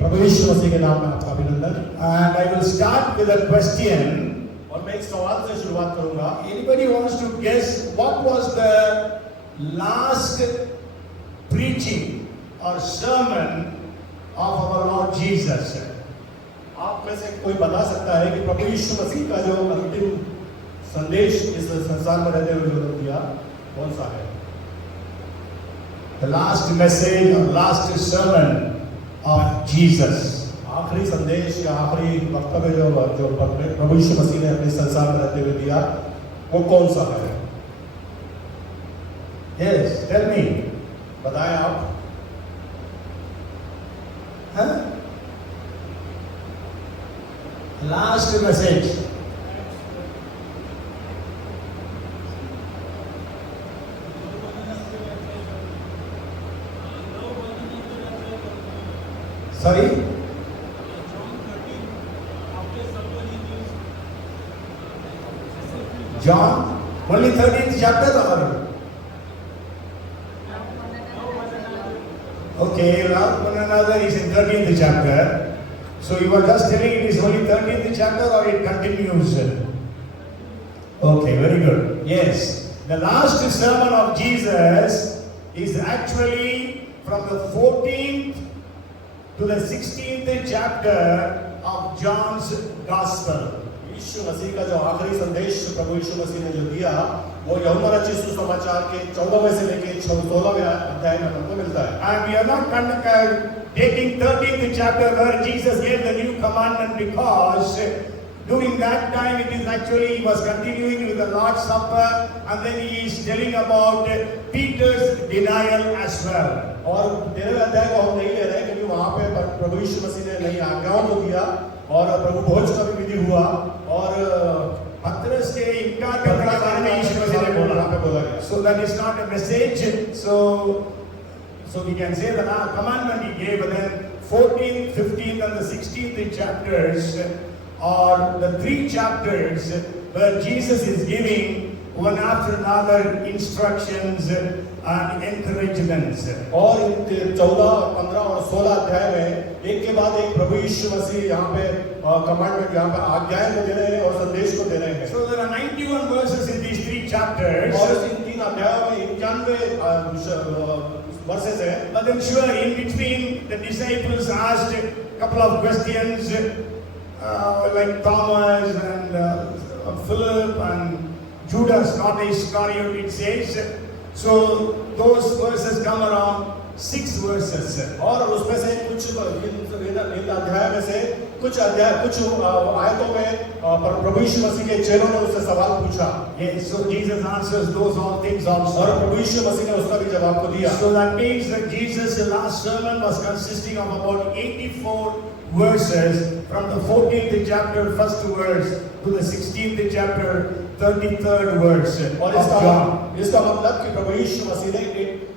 प्रभु यीशु मसीह के नाम में आपका अभिनंदन। And I will start with a question. और मैं एक सवाल से शुरुआत करूंगा। Anybody wants to guess what was the last preaching or sermon of our Lord Jesus? आप में से कोई बता सकता है कि प्रभु यीशु मसीह का जो अंतिम संदेश इस संसार में रहते हुए जो दिया कौन सा है? The last message or last sermon of Jesus. आखिरी संदेश या आखिरी वक्तव्य जो प्रभु यीशु मसीह ने अपने संसार में रहते हुए दिया वो कौन सा है? Yes, tell me. बताएं आप। Huh? Last message. Sorry? John, only 13th chapter or? Okay, love one another is in 13th chapter. So you were just telling it is only 13th chapter or it continues? Okay, very good. Yes, the last sermon of Jesus is actually from the 14th to the 16th chapter of John's Gospel. यीशु मसीह का जो आखिरी संदेश प्रभु यीशु मसीह ने जो दिया वो यूहन्ना रचित सुसमाचार के 14वें से लेके 16वें अध्याय में हमको मिलता है। And we are not taking 13th chapter where Jesus gave the new commandment, because during that time it is actually he was continuing with the Lord's Supper, and then he is telling about Peter's denial as well. और 13वें अध्याय को हम नहीं ले रहे क्योंकि वहाँ पे प्रभु यीशु मसीह ने नई आज्ञाओं को दिया और प्रभु भोज का भी विधि हुआ और पतरस के इनकार करने के बारे में यीशु मसीह ने बोला गया. So that is not a message. So we can say that commandment he gave, but then 14th, 15th and the 16th chapters are the three chapters where Jesus is giving one after another instructions and encouragements. और 14, 15 और 16 अध्याय में एक के बाद एक प्रभु यीशु मसीह यहाँ पे कमांडमेंट यहाँ पे आज्ञाएं को दे रहे हैं और संदेश को दे रहे हैं. So there are 91 verses in these three chapters. और इन तीन अध्यायों में 91 वर्सेस हैं. But then sure, in between the disciples asked a couple of questions, like Thomas and Philip and Judas, not Iscariot, it says. So those verses come around 6 verses. और उसमें से कुछ इन अध्याय में से कुछ आयतों में प्रभु यीशु मसीह के चेलों ने उससे सवाल पूछा. Yes, so Jesus answers those all things also. और प्रभु यीशु मसीह ने उसका भी जवाब को दिया. So that means that Jesus' last sermon was consisting of about 84 verses from the 14th chapter, first verse, to the 16th chapter, 33rd verse और इसका मतलब कि प्रभु यीशु मसीह ने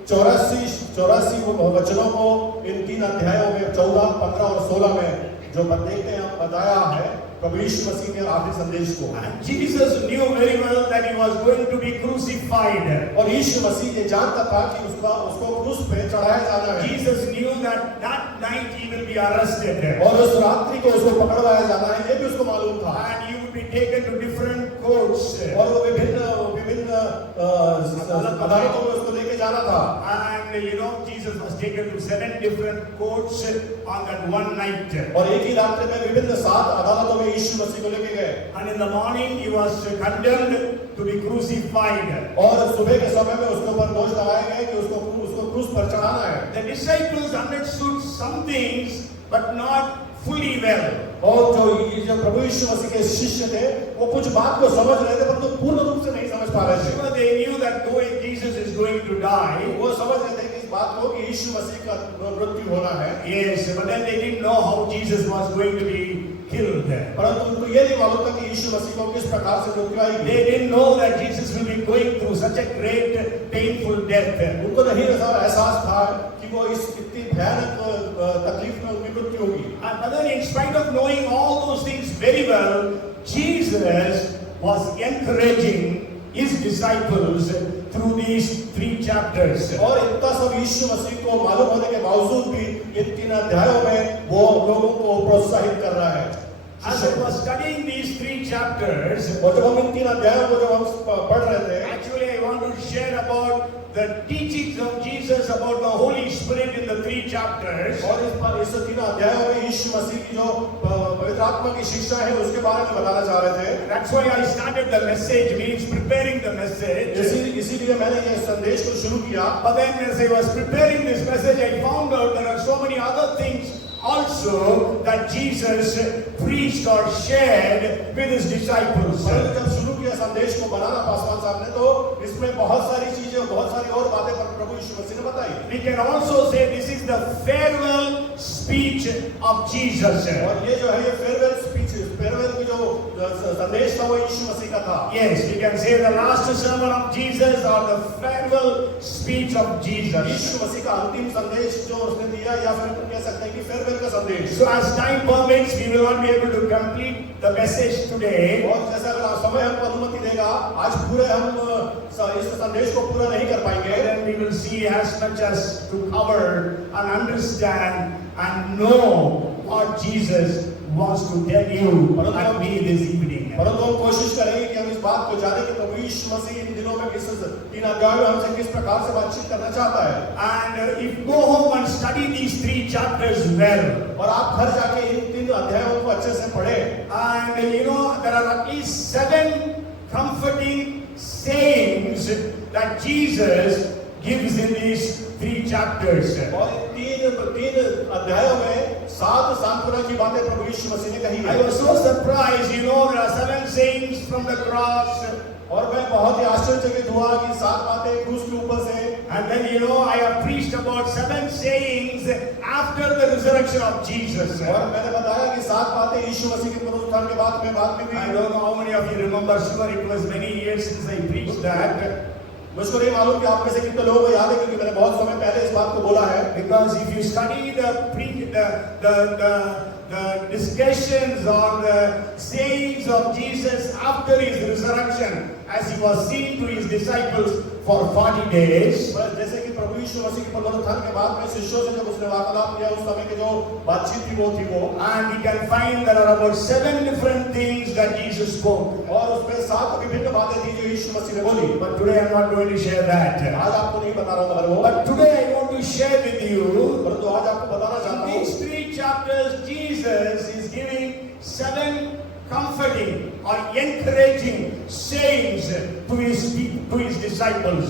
84 वचनों को इन तीन अध्यायों में 14, 15 और 16 में जो देखते हैं बताया है प्रभु यीशु मसीह ने आखिरी संदेश को. And Jesus knew very well that he was going to be crucified. और यीशु मसीह ये जानता था कि उसको क्रूस पे चढ़ाया जाना है. Jesus knew that that night he will be arrested. और उस रात्रि को उसको पकड़वाया जाना है ये भी उसको मालूम था. And he would be taken to different courts. और वो विभिन्न अदालतों में उसको लेके जाना था. And you know, Jesus was taken to 7 different courts on that one night. और एक ही रात्रि में विभिन्न 7 अदालतों में यीशु मसीह को लेके गए. And in the morning he was condemned to be crucified. और सुबह के समय में उसके ऊपर दोष लगाए गए कि उसको क्रूस पर चढ़ाना है. The disciples understood some things but not fully well. और जो प्रभु यीशु मसीह के शिष्य थे वो कुछ बात को समझ रहे थे परंतु पूर्ण रूप से नहीं समझ पा रहे थे. But they knew that though Jesus is going to die, वो समझ रहे थे कि इस बात को कि यीशु मसीह का मृत्यु होना है. yes, but then they didn't know how Jesus was going to be killed. परंतु उनको ये नहीं मालूम था कि यीशु मसीह को किस प्रकार से मृत्यु आएगी. They didn't know that Jesus will be going through such a great painful death. उनको नहीं एहसास था कि वो इस इतनी भयानक तकलीफ में उनकी मृत्यु होगी. But then in spite of knowing all those things very well, Jesus was encouraging his disciples through these 3 chapters. और इतना सब यीशु मसीह को मालूम होने के बावजूद भी इन 3 अध्यायों में वो लोगों को प्रोत्साहित कर रहा है। As I was studying these 3 chapters, और जब हम इन 3 अध्यायों को जब हम पढ़ रहे थे, actually I want to share about the teachings of Jesus about the Holy Spirit in the 3 chapters. और इस 3 अध्यायों में यीशु मसीह की जो पवित्र आत्मा की शिक्षा है उसके बारे में बताना चाह रहे थे। That's why I started the message, means preparing the message. इसीलिए मैंने ये संदेश को शुरू किया। But then as I was preparing this message, I found out there are so many other things also that Jesus preached or shared with his disciples. जब शुरू किया संदेश को बनाना पासवान साहब ने, तो इसमें बहुत सारी चीजें, बहुत सारी और बातें प्रभु यीशु मसीह ने बताई। We can also say this is the farewell speech of Jesus. और ये जो है ये फेयरवेल स्पीच, फेयरवेल की जो संदेश था वो यीशु मसीह का था। Yes, we can say the last sermon of Jesus or the farewell speech of Jesus. यीशु मसीह का अंतिम संदेश जो उसने दिया, या फिर कह सकते हैं कि फेयरवेल का संदेश। So as time permits, we will not be able to complete the message today. और जैसे अगर समय हमको अनुमति देगा, आज पूरे हम इस संदेश को पूरा नहीं कर पाएंगे। Then we will see as much as to cover and understand and know what Jesus wants to tell you and me this evening. परंतु हम कोशिश करेंगे कि हम इस बात को जाने कि प्रभु यीशु मसीह इन दिनों में किस 3 अध्यायों में हमसे किस प्रकार से बातचीत करना चाहता है। And if go home and study these 3 chapters well, और आप घर जाके इन 3 अध्यायों को अच्छे से पढ़ें, and you know there are at least 7 comforting sayings that Jesus gives in these 3 chapters. और इन 3 अध्यायों में 7 सांत्वना की बातें प्रभु यीशु मसीह ने कही I है। was so surprised, you know, there are 7 sayings from the cross. और मैं बहुत ही आश्चर्यचकित हुआ कि 7 बातें क्रूस के ऊपर से। And then, you know, I have preached about 7 sayings after the resurrection of Jesus. और मैंने बताया कि 7 बातें यीशु मसीह के पुनरुत्थान के बाद में भी। I don't know how many of you remember, sure it was many years since I preached that. मुझको नहीं मालूम कि आप में से कितने लोगों को याद है, क्योंकि मैंने बहुत समय पहले इस बात को बोला है। Because if you study the discussions or the sayings of Jesus after his resurrection, as he was seen to his disciples for 40 days. जैसे कि प्रभु यीशु मसीह के पुनरुत्थान के बाद में शिष्यों से जब उसने वार्तालाप किया, उस समय की जो बातचीत थी वो And we can find there are about 7 different things that Jesus spoke. और उसमें 7 विभिन्न बातें थी जो यीशु मसीह ने बोली। But today I am not going to share that. आज आपको नहीं बता रहा हूँ मगर वो। But today I want to share with you, परंतु आज आपको बताना चाहता in हूँ, these 3 chapters Jesus is giving 7 comforting or encouraging sayings to his disciples.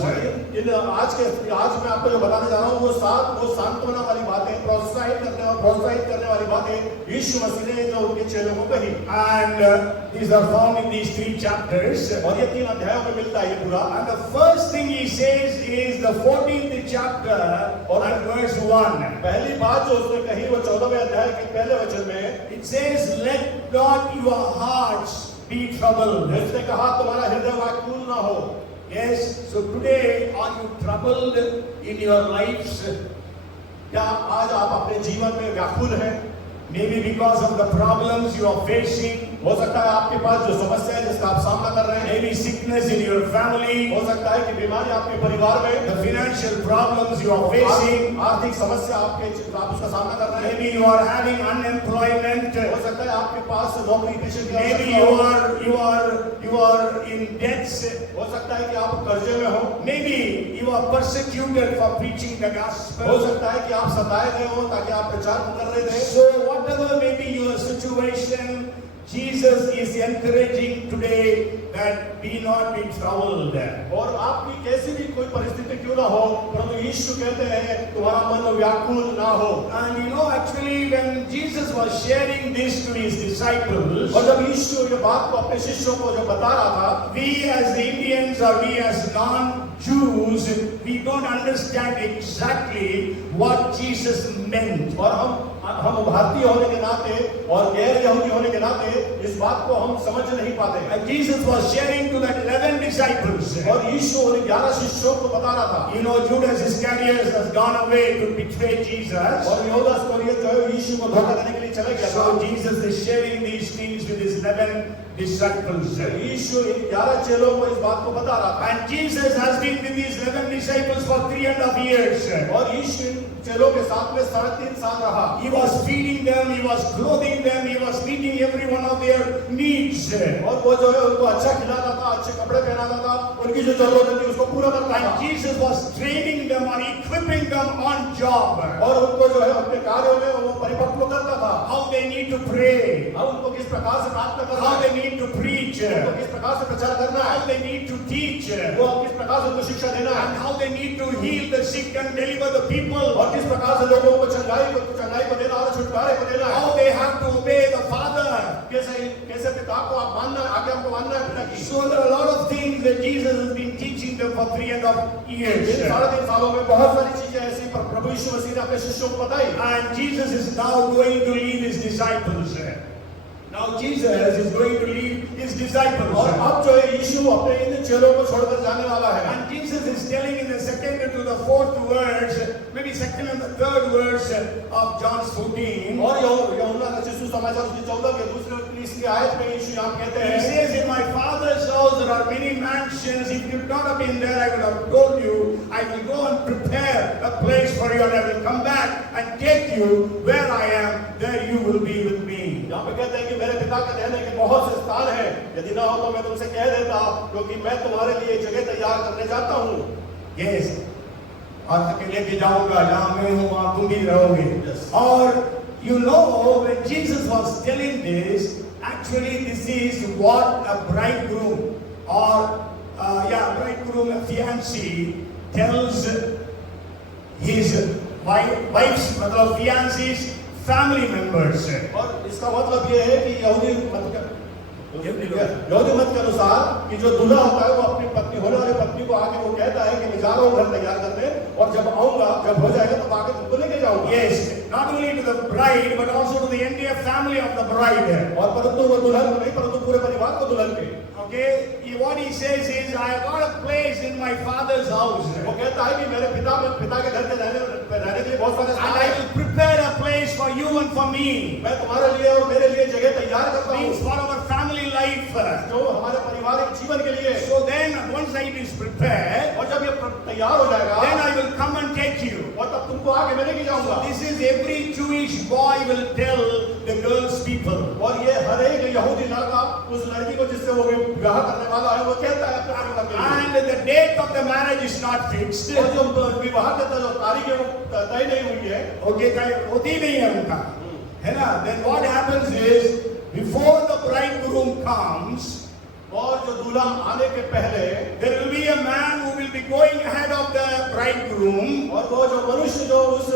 इन आज मैं आपको जो बताने जा रहा हूँ वो सांत्वना वाली बातें, प्रोत्साहित करने वाली बातें यीशु मसीह ने जो उनके चेलों को कही। And these are found in these 3 chapters. और ये 3 अध्यायों में मिलता है ये पूरा। And the first thing he says is the 14th chapter and verse 1. पहली बात जो उसने कही वो 14वें अध्याय के पहले वचन में, It says, "Let not your hearts be troubled." उसने कहा तुम्हारा हृदय व्याकुल ना हो। Yes, so today are you troubled in your lives? क्या आज आप अपने जीवन में व्याकुल हैं? Maybe because of the problems you are facing. हो सकता है आपके पास जो समस्या है जिसका आप सामना कर रहे हैं, Maybe sickness in your family. हो सकता है कि बीमारी आपके परिवार में, The financial problems you are facing. आर्थिक समस्या आप उसका सामना कर रहे हैं। Maybe you are having unemployment. हो सकता है आपके पास नौकरी पेशे की Maybe आवश्यकता you are in debts. हो सकता है कि आप कर्जे में हो। Maybe you are persecuted for preaching the हो gospel. सकता है कि आप सताए गए हो ताकि आप प्रचार कर रहे थे। So whatever may be your situation, Jesus is encouraging today that be not be troubled. और आपकी कैसी भी कोई परिस्थिति क्यों ना हो, परंतु यीशु कहते हैं तुम्हारा मन व्याकुल ना हो। And you know, actually when Jesus was sharing this to his disciples, और जब यीशु ये बात को अपने शिष्यों को जब बता रहा था, we as Indians or we as non-Jews, we don't understand exactly what Jesus meant. और हम भारतीय होने के नाते और गैर यहूदी होने के नाते इस बात को हम समझ नहीं पाते। And Jesus was sharing to the 11 disciples. और यीशु उन 11 शिष्यों को बता रहा था। You know, Judas Iscariot has gone away to betray Jesus. और यहूदा इस्करियोत जो है यीशु को धोखा देने के लिए चले गया था। So Jesus is sharing these things with his 11 disciples. यीशु इन 11 चेलों को इस बात को बता रहा था। And Jesus has been with these 11 disciples for 3.5 years. और यीशु इन चेलों के साथ में 3.5 साल रहा। He was feeding them, he was clothing them, he was meeting every one of their needs. और वो जो है उनको अच्छा खिलाता था, अच्छे कपड़े पहनाता था, उनकी जो जरूरत थी उसको पूरा करता था। And Jesus was training them or equipping them on job. और उनको जो है अपने कार्यों में वो परिपक्व करता था। How they need to pray, अब उनको किस प्रकार से प्रार्थना करना how है, they need to preach, उनको किस प्रकार से प्रचार करना है, how they need to teach, वो किस प्रकार से उनको शिक्षा देना है, and how they need to heal the sick and deliver the people. और किस प्रकार से लोगों को चंगाई को देना और छुटकारे को देना है। How they have to obey the Father. कैसे पिता को आप मानना है, आगे आपको मानना है पिता की। So there are a lot of things that Jesus has been teaching them for 3.5 years. इन 3.5 सालों में बहुत सारी चीजें ऐसी प्रभु यीशु मसीह ने अपने शिष्यों को बताई। And Jesus is now going to lead his disciples. Now Jesus is going to lead his disciples. और अब जो है यीशु अपने इन चेलों को छोड़कर जाने वाला है। And Jesus is telling in the second to the fourth verse, maybe second and the third verse of John 14. और यूहन्ना रचित सुसमाचार उसकी 14 के दूसरे और तीसरी आयत में यीशु यहाँ कहते He हैं, says, in my Father's house there are many mansions. If you had not have been there, I would have told you, I will go and prepare a place for you, and I will come back and take you where I am, there you will be with me. यहाँ पे कहते हैं कि मेरे पिता के रहने के बहुत से स्थान हैं, यदि ना हो तो मैं तुमसे कह देता, क्योंकि मैं तुम्हारे लिए जगह तैयार करने जाता हूँ। Yes. और मैं लेके जाऊंगा, जहाँ मैं हूँ वहाँ तुम भी रहोगे। Yes. और you know, when Jesus was telling this, actually this is what a bridegroom or bridegroom, a fiancé tells his wife's, मतलब fiancé's family members. और इसका मतलब ये है कि यहूदी मत के अनुसार कि जो दूल्हा होता है वो अपनी पत्नी होने वाली पत्नी को आके वो कहता है कि मैं जा रहा हूँ घर तैयार करने, और जब आऊंगा, जब हो जाएगा तो आके तुमको लेके जाऊंगा। Yes, not only to the bride but also to the entire family of the bride. और परंतु वो दुल्हन को नहीं, परंतु पूरे परिवार को दुल्हन के। Okay, what he says is, I have got a place in my Father's house. वो कहता है कि मेरे पिता के घर के रहने के लिए बहुत सारे And स्थान I हैं। will prepare a place for you and for me. मैं तुम्हारे लिए और मेरे लिए जगह तैयार करता Means हूँ, for our family life. जो हमारे पारिवारिक जीवन के लिए। So then, once it is prepared, और जब ये तैयार हो जाएगा, then I will come and take you. और तब तुमको आके मैं लेके जाऊंगा। This is every Jewish boy will tell the girls' people. और ये हर एक यहूदी लड़का उस लड़की को जिससे वो विवाह करने वाला है वो कहता है अपने परिवार के लिए। And the date of the marriage is not fixed. और जो विवाह का जो तारीख है वो तय नहीं हुई है। Okay, होती नहीं है उनका, है ना? Then what happens is, before the bridegroom comes, और जो दूल्हा आने के पहले there will be a man who will be going ahead of the bridegroom, और वो जो मनुष्य जो उस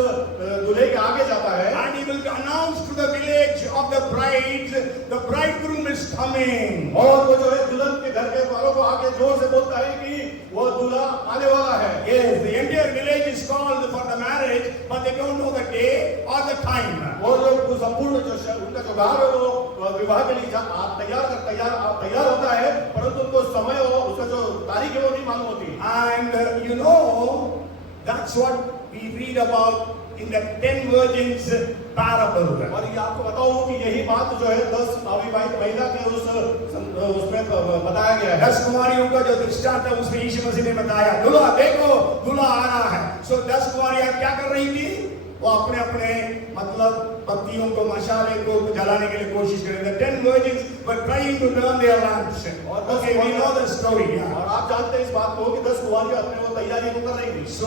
दूल्हे के आगे जाता है, and he will announce to the village of the bride, the bridegroom is coming. और वो जो है दुल्हन के घर के वालों को आगे जोर से बोलता है कि वो दूल्हा आने वाला है। Yes, the entire village is called for the marriage, but they don't know the day or the time. वो जो संपूर्ण जो उनका जो गांव है वो विवाह के लिए तैयार होता है, परंतु उनको समय हो उसका जो तारीख है वो नहीं मालूम होती। And you know, that's what we read about in the 10 virgins parable. और ये आपको बताऊं कि यही बात जो है 10 अविवाहित महिला के उसमें बताया गया है। 10 कुमारियों का जो दृष्टांत है उसमें यीशु मसीह ने बताया, दूल्हा देखो दूल्हा आ रहा है। So 10 कुमारियां क्या कर रही थी? वो अपने अपने मतलब पत्नियों को मशाले को जलाने के लिए कोशिश कर रहे थे। 10 virgins were trying to burn their lamps. Okay, we know the story. और आप जानते हैं इस बात को कि 10 कुमारियां अपने वो तैयारी को कर रही थी। So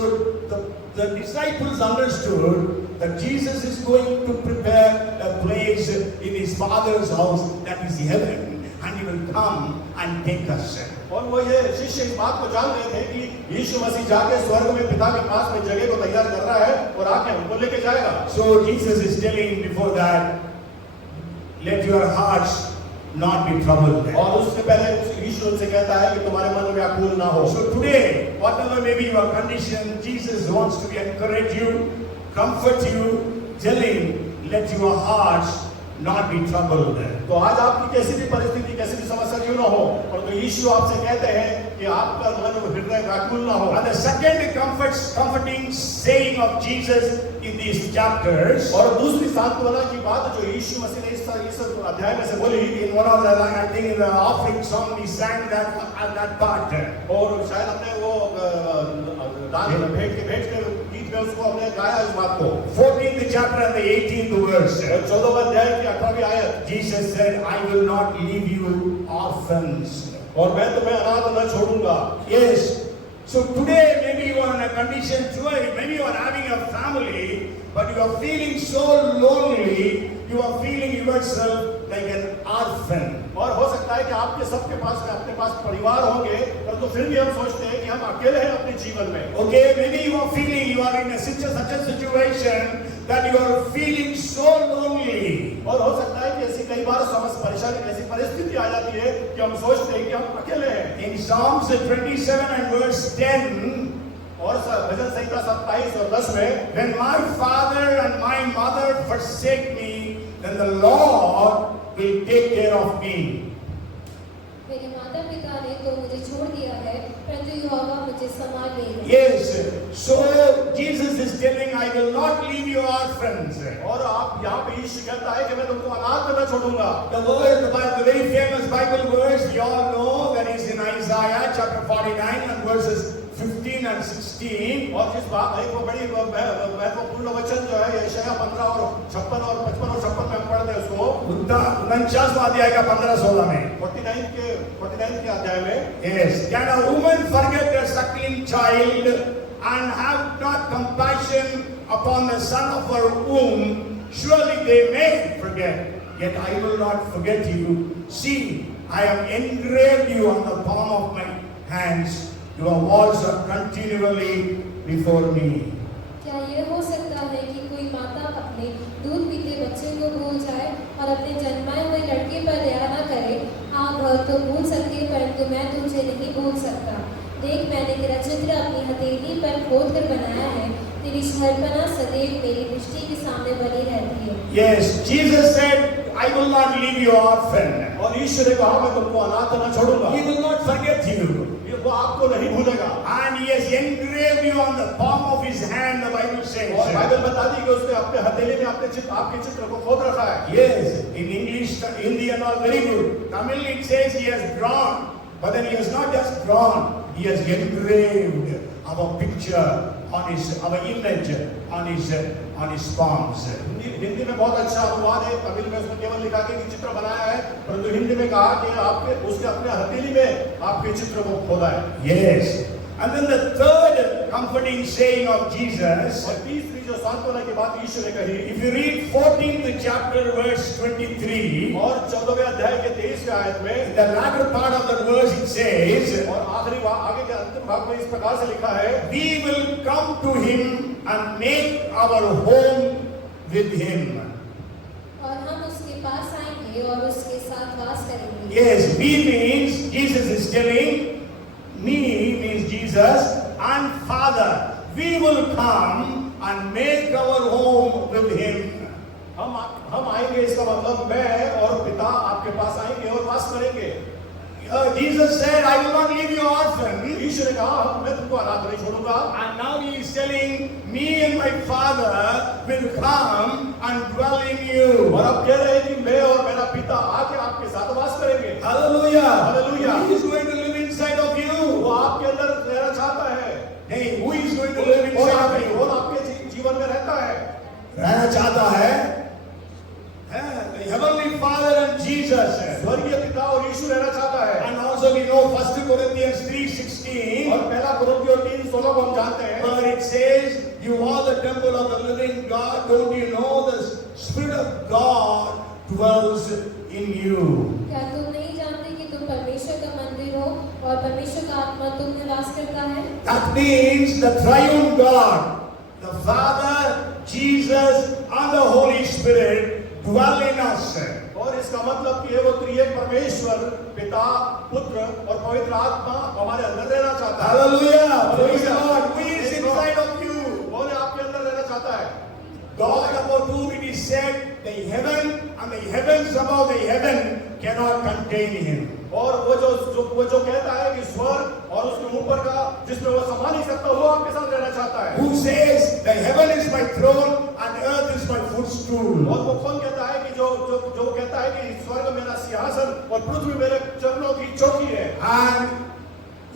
the disciples understood that Jesus is going to prepare a place in his Father's house, that is heaven, and he will come and take us. और वो ये शिष्य इस बात को जान रहे थे कि यीशु मसीह जाके स्वर्ग में पिता के पास में जगह को तैयार कर रहा है और आके हमको लेके जाएगा। So Jesus is telling before that, let your hearts not be troubled. और उससे पहले यीशु उनसे कहता है कि तुम्हारे मन में व्याकुल ना हो। So today, whatever may be your condition, Jesus wants to encourage you, comfort you, telling, let your hearts not be troubled. तो आज आपकी कैसी भी परिस्थिति, कैसी भी समस्या क्यों ना हो, परंतु यीशु आपसे कहते हैं कि आपका मन और हृदय व्याकुल ना हो। And the second comforting saying of Jesus in these chapters, और दूसरी सांत्वना की बात जो यीशु मसीह ने इस अध्याय में से बोली, in one of the, I think in the offering song we sang that part. और शायद हमने वो दान भेंट के गीत में उसको हमने गाया इस बात को। 14th chapter and the 18th verse. 14वें अध्याय की 18वीं आयत, Jesus said, I will not leave you orphans. और मैं तुम्हें अनाथ न छोड़ूंगा। Yes. So today maybe you are in a condition, maybe you are having a family, but you are feeling so lonely, you are feeling yourself like an orphan. और हो सकता है कि आपके सबके पास में अपने पास परिवार होंगे, परंतु फिर भी हम सोचते हैं कि हम अकेले हैं अपने जीवन में। Okay, maybe you are feeling you are in such a situation that you are feeling so lonely. और हो सकता है कि ऐसी कई बार समस्या, परेशानी, ऐसी परिस्थिति आ जाती है कि हम सोचते हैं कि हम अकेले हैं। In Psalms 27 and verse 10, और भजन संहिता 27 और 10 में, when my father and my mother forsake me, then the Lord will take care of me. मेरे माता पिता ने तो मुझे छोड़ दिया है, परंतु यहोवा मुझे संभाल लेगा। Yes, so Jesus is telling, I will not leave you orphans. और आप यहाँ पे यीशु कहता है कि मैं तुमको अनाथ न छोड़ूंगा। The very famous Bible verse we all know, that is in Isaiah chapter 49 and verses 15 and 16. और जिस बात एक वो बड़ी महत्वपूर्ण वचन जो है यशायाह 15 और 56 और 55 और 56 में हम पढ़ते हैं उसको। 49वां अध्याय का 15-16 में। 49 के अध्याय में, Yes, can a woman forget her suckling child and have not compassion upon the son of her womb? Surely they may forget, yet I will not forget you. See, I have engraved you on the palm of my hands. Your walls are continually before me. क्या ये हो सकता है कि कोई माता अपने दूध पीते बच्चे को भूल जाए और अपने जन्माए हुए लड़के पर दया न करे? हाँ, वह तो भूल सकती है, परंतु मैं तुझे नहीं भूल सकता। देख, मैंने तेरा चित्र अपनी हथेली पर खोद कर बनाया है। तेरी शहरपनाह सदैव मेरी दृष्टि के सामने बनी रहती है। Yes, Jesus said, I will not leave you orphan. और यीशु ने कहा मैं तुमको अनाथ न छोड़ूंगा। He will not forget you. वो आपको नहीं भूलेगा। And he has engraved you on the palm of his hand, the Bible says. और बाइबल बताती है कि उसने अपने हथेली में अपने चित्र, आपके चित्र को खोद रखा है। Yes, in English, Hindi and all very good. Tamil it says he has drawn, but then he has not just drawn, he has engraved our picture on his, our image on his palms. Hindi में बहुत अच्छा अनुवाद है, तमिल में उसने केवल लिखा कि चित्र बनाया है, परंतु हिंदी में कहा कि आपके उसके अपने हथेली में आपके चित्र को खोदा है। Yes, and then the third comforting saying of Jesus. और तीसरी जो सांत्वना की बात यीशु ने कही, If you read 14th chapter verse 23, और 14वें अध्याय के 23वें आयत में, the latter part of the verse it says, और आगे के अंतिम भाग में इस प्रकार से लिखा है, we will come to him and make our home with him. और हम उसके पास आएंगे और उसके साथ वास करेंगे। Yes, we means Jesus is telling, me means Jesus and Father, we will come and make our home with him. हम आएंगे, इसका मतलब मैं और पिता आपके पास आएंगे और वास करेंगे। Jesus said, I will not leave you orphan. यीशु ने कहा मैं तुमको अनाथ नहीं छोड़ूंगा। And now he is telling, me and my Father will come and dwell in you. और अब कह रहे हैं कि मैं और मेरा पिता आके आपके साथ वास करेंगे। Hallelujah. Hallelujah. He is going to live inside of you. वो आपके अंदर रहना चाहता है। Hey, who is going to live inside of you? वो आपके जीवन में रहता है। रहना चाहता है? The Heavenly Father and Jesus. स्वर्गीय पिता और यीशु रहना चाहता है। And also we know 1 Corinthians 3:16. और पहला कुरिन्थियों 3:16 को हम जानते हैं। Where it says, you are the temple of the living God. Don't you know the Spirit of God dwells in you? क्या तुम नहीं जानते कि तुम परमेश्वर का मंदिर हो और परमेश्वर का आत्मा तुम में वास करता है? That means the triune God, the Father, Jesus, and the Holy Spirit dwell in us. और इसका मतलब कि वो त्रिएक परमेश्वर पिता, पुत्र और पवित्र आत्मा हमारे अंदर रहना चाहता है। Hallelujah! Praise God. Who is inside of you? वो आपके अंदर रहना चाहता है। God about whom it is said, the heaven and the heavens above the heaven cannot contain him. और वो जो कहता है कि स्वर्ग और उसके ऊपर का जिसमें वो समा नहीं सकता, वो आपके साथ रहना चाहता है। Who says the heaven is my throne and earth is my footstool? और वो कौन कहता है कि जो कहता है कि स्वर्ग मेरा सिंहासन और पृथ्वी मेरे चरणों की चौकी है। And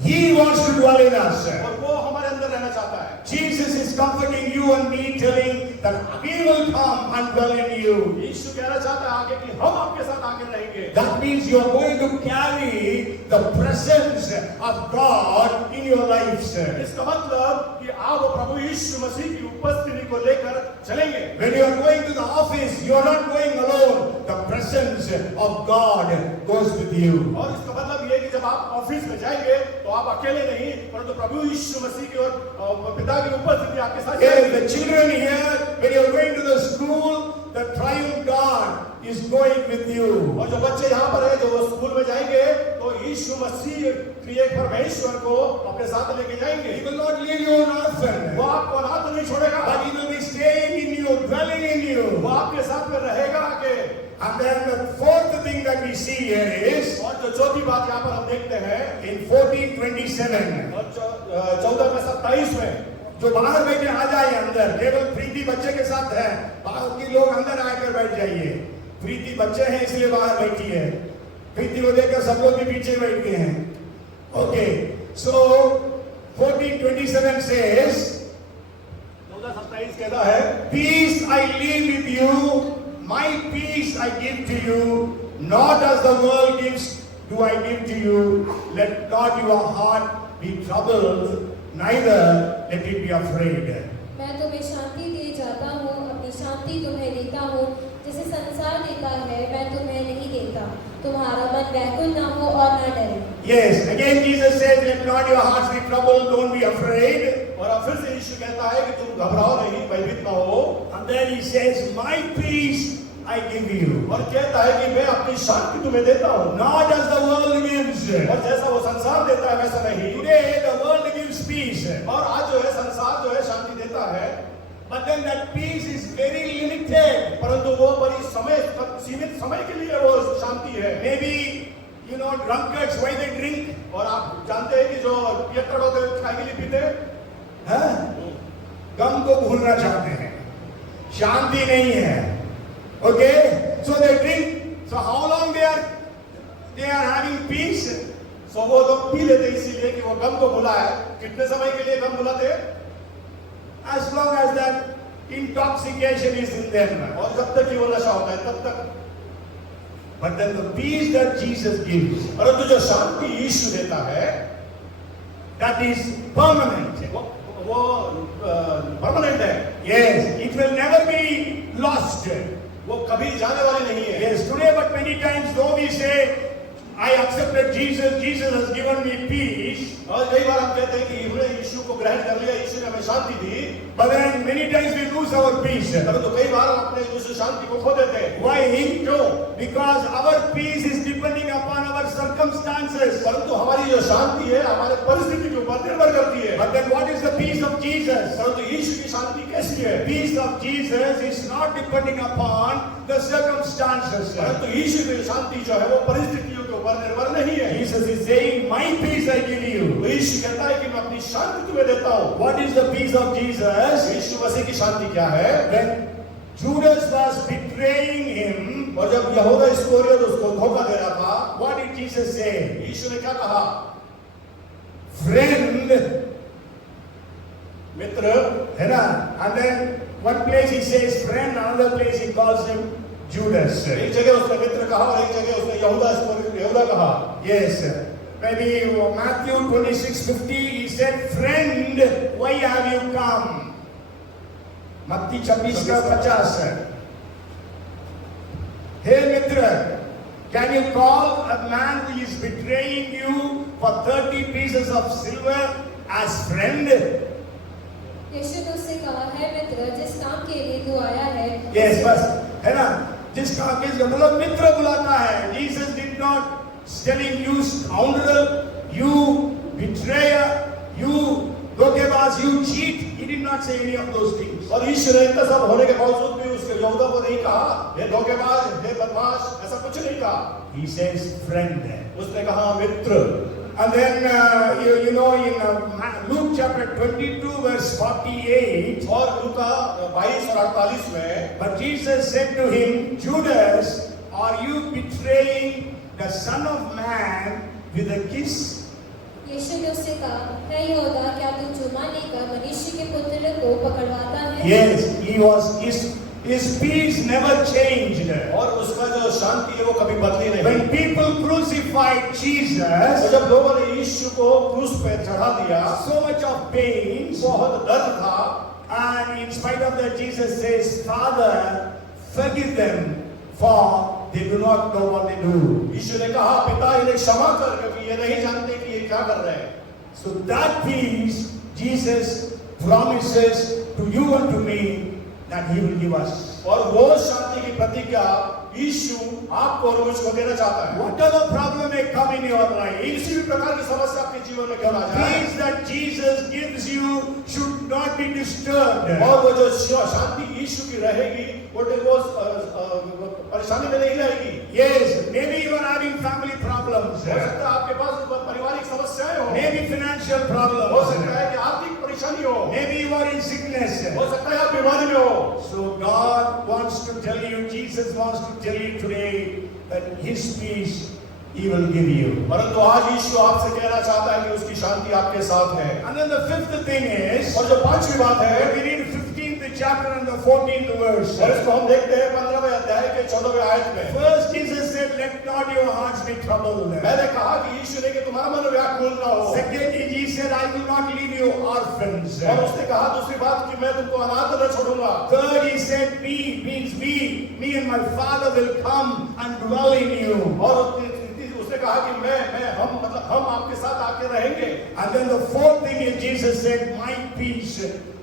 he wants to dwell in us. और वो हमारे अंदर रहना चाहता है। Jesus is comforting you and me, telling that we will come and dwell in you. यीशु कहना चाहता है आगे कि हम आपके साथ आगे रहेंगे। That means you are going to carry the presence of God in your lives. इसका मतलब कि आप प्रभु यीशु मसीह की उपस्थिति को लेकर चलेंगे। When you are going to the office, you are not going alone. The presence of God goes with you. और इसका मतलब ये कि जब आप ऑफिस में जाएंगे तो आप अकेले नहीं, परंतु प्रभु यीशु मसीह की और पिता की उपस्थिति आपके साथ Yes, जाएगी। the children here, when you are going to the school, the triune God is going with you. और जो बच्चे यहाँ पर हैं, जो वो स्कूल में जाएंगे, तो यीशु मसीह त्रिएक परमेश्वर को अपने साथ लेके जाएंगे। He will not leave you an orphan. वो आपको अनाथ नहीं छोड़ेगा, But he will be staying in you, dwelling in you. वो आपके साथ में रहेगा आगे। And then the fourth thing that we see here is और जो चौथी बात यहाँ पर हम देखते हैं in 14:27. और 14:27 में जो बाहर बैठे आ जाए अंदर, केवल प्रीति बच्चे के साथ है, बाकी लोग अंदर आकर बैठ जाइए। प्रीति बच्चे हैं इसलिए बाहर बैठी है, प्रीति को देखकर सब लोग भी पीछे बैठ गए हैं। ओके, सो 14:27 says 14:27 कहता है, peace I leave with you, my peace I give to you, not as the world gives do I give to you. Let not your heart be troubled, neither let it be afraid. मैं तुम्हें शांति दे जाता हूँ, अपनी शांति तुम्हें देता हूँ, जैसे संसार देता है मैं तुम्हें नहीं देता। तुम्हारा मन व्याकुल ना हो और ना डरे। Yes, again Jesus says, let not your hearts be troubled, don't be afraid. और अब फिर से यीशु कहता है कि तुम घबराओ नहीं, भयभीत ना हो। And then he says, my peace I give you. और कहता है कि मैं अपनी शांति तुम्हें देता हूँ, Not as the world gives. और जैसा वो संसार देता है वैसा नहीं। Today the world gives peace. और आज जो है संसार जो है शांति देता है, But then that peace is very limited. परंतु वो बड़ी सीमित समय के लिए वो शांति है। Maybe, you know, drunkards, why they drink? और आप जानते हैं कि जो पियक्कड़ होते हैं खाए के लिए पीते हैं, हाँ? गम को भूलना चाहते हैं, शांति नहीं है। Okay, so they drink. So how long they are having peace? सो वो लोग पी लेते हैं इसीलिए कि वो गम को भुला है। कितने समय के लिए गम भुलाते हैं? As long as that intoxication is in them. और जब तक कि वो नशा होता है तब तक। But then the peace that Jesus gives, परंतु जो शांति यीशु देता है, that is permanent. वो परमानेंट है। Yes, it will never be lost. वो कभी जाने वाली नहीं है। Yes, today but many times though we say, I accepted Jesus, Jesus has given me peace. और कई बार हम कहते हैं कि हमने यीशु को ग्रहण कर लिया, यीशु ने हमें शांति दी। But then many times we lose our peace. परंतु कई बार हम अपने उस शांति को खो देते हैं। Why? क्यों? Because our peace is depending upon our circumstances. परंतु हमारी जो शांति है हमारे परिस्थिति के ऊपर निर्भर करती है। But then what is the peace of Jesus? परंतु यीशु की शांति कैसी है? Peace of Jesus is not depending upon the circumstances. परंतु यीशु की शांति जो है वो परिस्थितियों के ऊपर निर्भर नहीं है। Jesus is saying, my peace I give you. तो यीशु कहता है कि मैं अपनी शांति तुम्हें देता हूँ। What is the peace of Jesus? यीशु मसीह की शांति क्या है? When Judas was betraying him, और जब यहूदा इस्करियोत उसको धोखा दे रहा था, what did Jesus say? यीशु ने क्या कहा? Friend, मित्र, है ना? And then one place he says friend, another place he calls him Judas. एक जगह उसने मित्र कहा और एक जगह उसने यहूदा कहा। Yes. Maybe Matthew 26:50 he said, friend, why have you come? मत्ती 26:50. Hey Mitra, can you call a man who is betraying you for 30 pieces of silver as friend? यीशु ने उससे कहा है मित्र, जिस काम के लिए तू आया है। Yes, बस है ना, जिस काम के लिए मतलब मित्र बुलाता है। Jesus did not telling you scoundrel, you betrayer, you धोखेबाज, because you cheat, he did not say any of those things. और ईश्वर ने इतना सब होने के बावजूद भी उसके यहूदा को नहीं कहा हे धोखेबाज, हे बदमाश, ऐसा कुछ नहीं कहा. He says friend. उसने कहा मित्र. And then you know in Luke chapter 22 verse 48, और लूका 22 और 48 में, but Jesus said to him, Judas, are you betraying the Son of Man with a kiss? यीशु ने उससे कहा, हे यहूदा, क्या तू चुमा लेकर मनुष्य के पुत्र को पकड़वाता है? Yes, he was. His peace never changed. और उसका जो शांति है वो कभी बदली नहीं. When people crucified Jesus, तो जब लोगों ने यीशु को क्रूस पे चढ़ा दिया, so much of pain, बहुत दर्द था, and in spite of that, Jesus says, Father, forgive them, for they do not know what they do. यीशु ने कहा, पिता इन्हें क्षमा कर, क्योंकि ये नहीं जानते कि ये क्या कर रहे हैं. So that peace Jesus promises to you and to me that He will give us. और वो शांति की प्रतिज्ञा यीशु आपको और मुझको देना चाहता है. Whatever problem may come in your life, किसी भी प्रकार की समस्या आपके जीवन में क्यों ना जाए, peace that Jesus gives you should not be disturbed. और वो जो शांति यीशु की रहेगी, वो परेशानी में नहीं रहेगी. Yes, maybe you are having family problems. हो सकता है आपके पास पारिवारिक समस्याएं हो, Maybe financial हो problems. सकता है कि आर्थिक परेशानी हो, Maybe you are in sickness. हो सकता है आप बीमारी में हो. So God wants to tell you, Jesus wants to tell you today that His peace He will give you. परंतु आज यीशु आपसे कहना चाहता है कि उसकी शांति आपके साथ है. And then the fifth thing is, और जो पांचवी बात है, we read 15th chapter and the 14th verse. और इसको हम देखते हैं 15वें अध्याय के 14वें आयत में. First Jesus said, let not your hearts be troubled. मैंने कहा कि यीशु ने कि तुम्हारा मन व्याकुल ना हो. Second, He said, I will not leave you orphans. और उसने कहा दूसरी बात कि मैं तुमको अनाथ न छोड़ूंगा. Third, He said, me and my Father will come and dwell in you. और उसने कहा कि हम आपके साथ आके रहेंगे. And then the fourth thing is Jesus said, my peace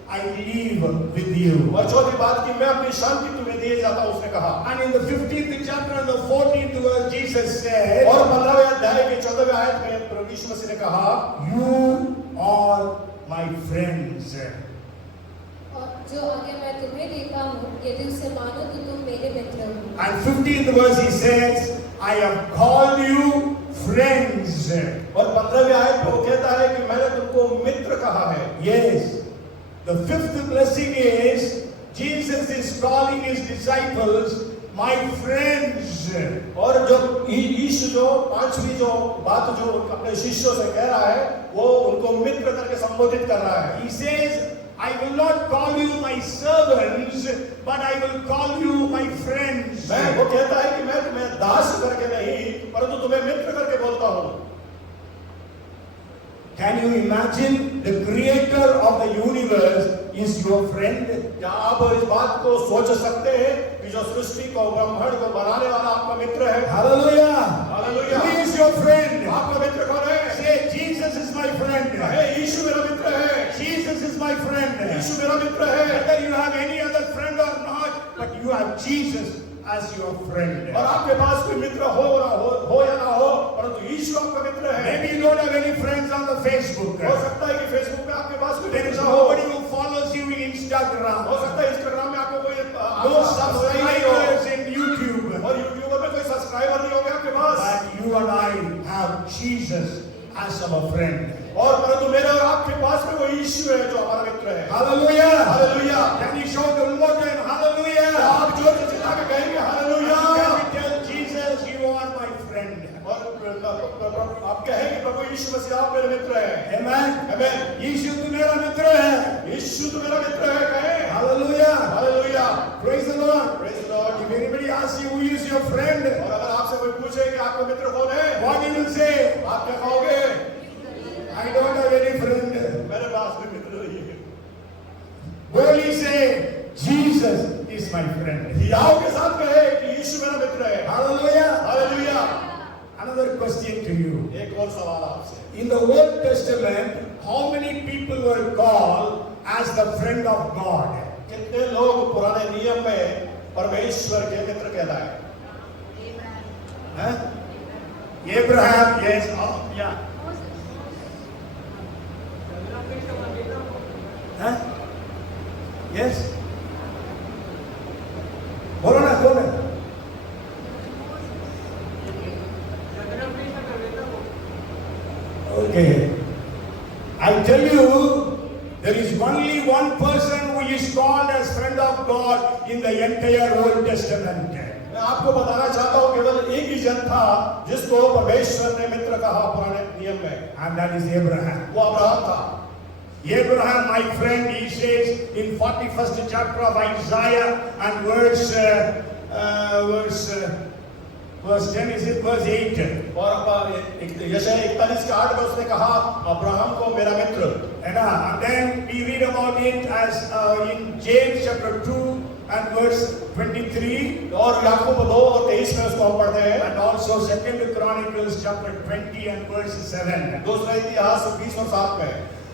I leave with you. और चौथी बात कि मैं अपनी शांति तुम्हें दिए जाता हूं, उसने कहा. And in the 15th chapter and the 14th verse, Jesus said, और 15वें अध्याय के 14वें आयत में प्रभु यीशु मसीह ने कहा, you are my friends. और जो आगे मैं तुम्हें देता हूँ, यदि उसे मानो तो तुम मेरे मित्र हो. And 15th verse he says, I have called you friends. और 15वें आयत में वो कहता है कि मैंने तुमको मित्र कहा है. Yes. The fifth blessing is Jesus is calling His disciples my friends. और जो यीशु जो पांचवी जो बात जो अपने शिष्यों से कह रहा है, वो उनको मित्र करके संबोधित कर रहा है. He says, I will not call you my servants, but I will call you my friends. वो कहता है कि मैं तुम्हें दास करके नहीं, परंतु तुम्हें मित्र करके बोलता हूँ. Can you imagine the creator of the universe is your friend? क्या आप इस बात को सोच सकते हैं कि जो सृष्टि को ब्रह्मांड को बनाने वाला आपका मित्र है? Hallelujah! Hallelujah! Who is your friend? आपका मित्र कौन है? Say, Jesus is my friend. कहे यीशु मेरा मित्र है. Jesus is my friend. यीशु मेरा मित्र है. Whether you have any other friend or not, but you have Jesus as your friend. और आपके पास कोई मित्र हो या ना हो, परंतु यीशु आपका मित्र है. Maybe you don't have any friends on the Facebook. हो सकता है कि फेसबुक पे आपके पास कोई There is मित्र हो. nobody who follows you in Instagram. हो सकता है इंस्टाग्राम में आपको कोई No subscribers in YouTube. और यूट्यूब में कोई सब्सक्राइबर नहीं होंगे आपके पास. But you and I have Jesus as our friend. और परंतु मेरे और आपके पास में वो यीशु है जो हमारा मित्र है. Hallelujah! Hallelujah. Can you shout the Lord and hallelujah? आप जोर से चिल्ला के कहेंगे hallelujah. Can we tell Jesus, you are my friend? और आप कहेंगे प्रभु यीशु मसीह आप मेरे मित्र हैं. Amen. आमीन. यीशु तू मेरा मित्र है. यीशु तो मेरा मित्र है. कहें Hallelujah. Hallelujah. Praise the Lord. Praise the Lord. If anybody asks you who is your friend, और अगर आपसे कोई पूछे कि आपका मित्र कौन है, what you will say? आप क्या कहोगे? I don't have any friend. मेरे पास कोई मित्र नहीं है. Boldly say, Jesus is my friend. हियाव के साथ कहे कि यीशु मेरा मित्र है. Hallelujah. Hallelujah. Another question to you. एक और सवाल आपसे. In the Old Testament, how many people were called as the friend of God? कितने लोग पुराने नियम में परमेश्वर के मित्र कहलाए? Huh? Abraham, yes. Oh, yeah. Yes? बोलो ना, कौन है? Okay. I tell you, there is only one person who is called as friend of God in the entire Old Testament. मैं आपको बताना चाहता हूँ केवल एक ही जन था जिसको परमेश्वर ने मित्र कहा पुराने नियम में, And that is Abraham. वो अब्राहम था। Abraham, my friend, he says in 41st chapter of Isaiah and verse 10, is it verse 8? और यशायाह 41 के 8 में उसने कहा अब्राहम को मेरा मित्र। And then we read about it as in James chapter 2 and verse 23. और याकूब 2 और 23 में उसको हम पढ़ते हैं। And also 2 Chronicles chapter 20 and verse 7. दूसरा इतिहास 20 और 7 में।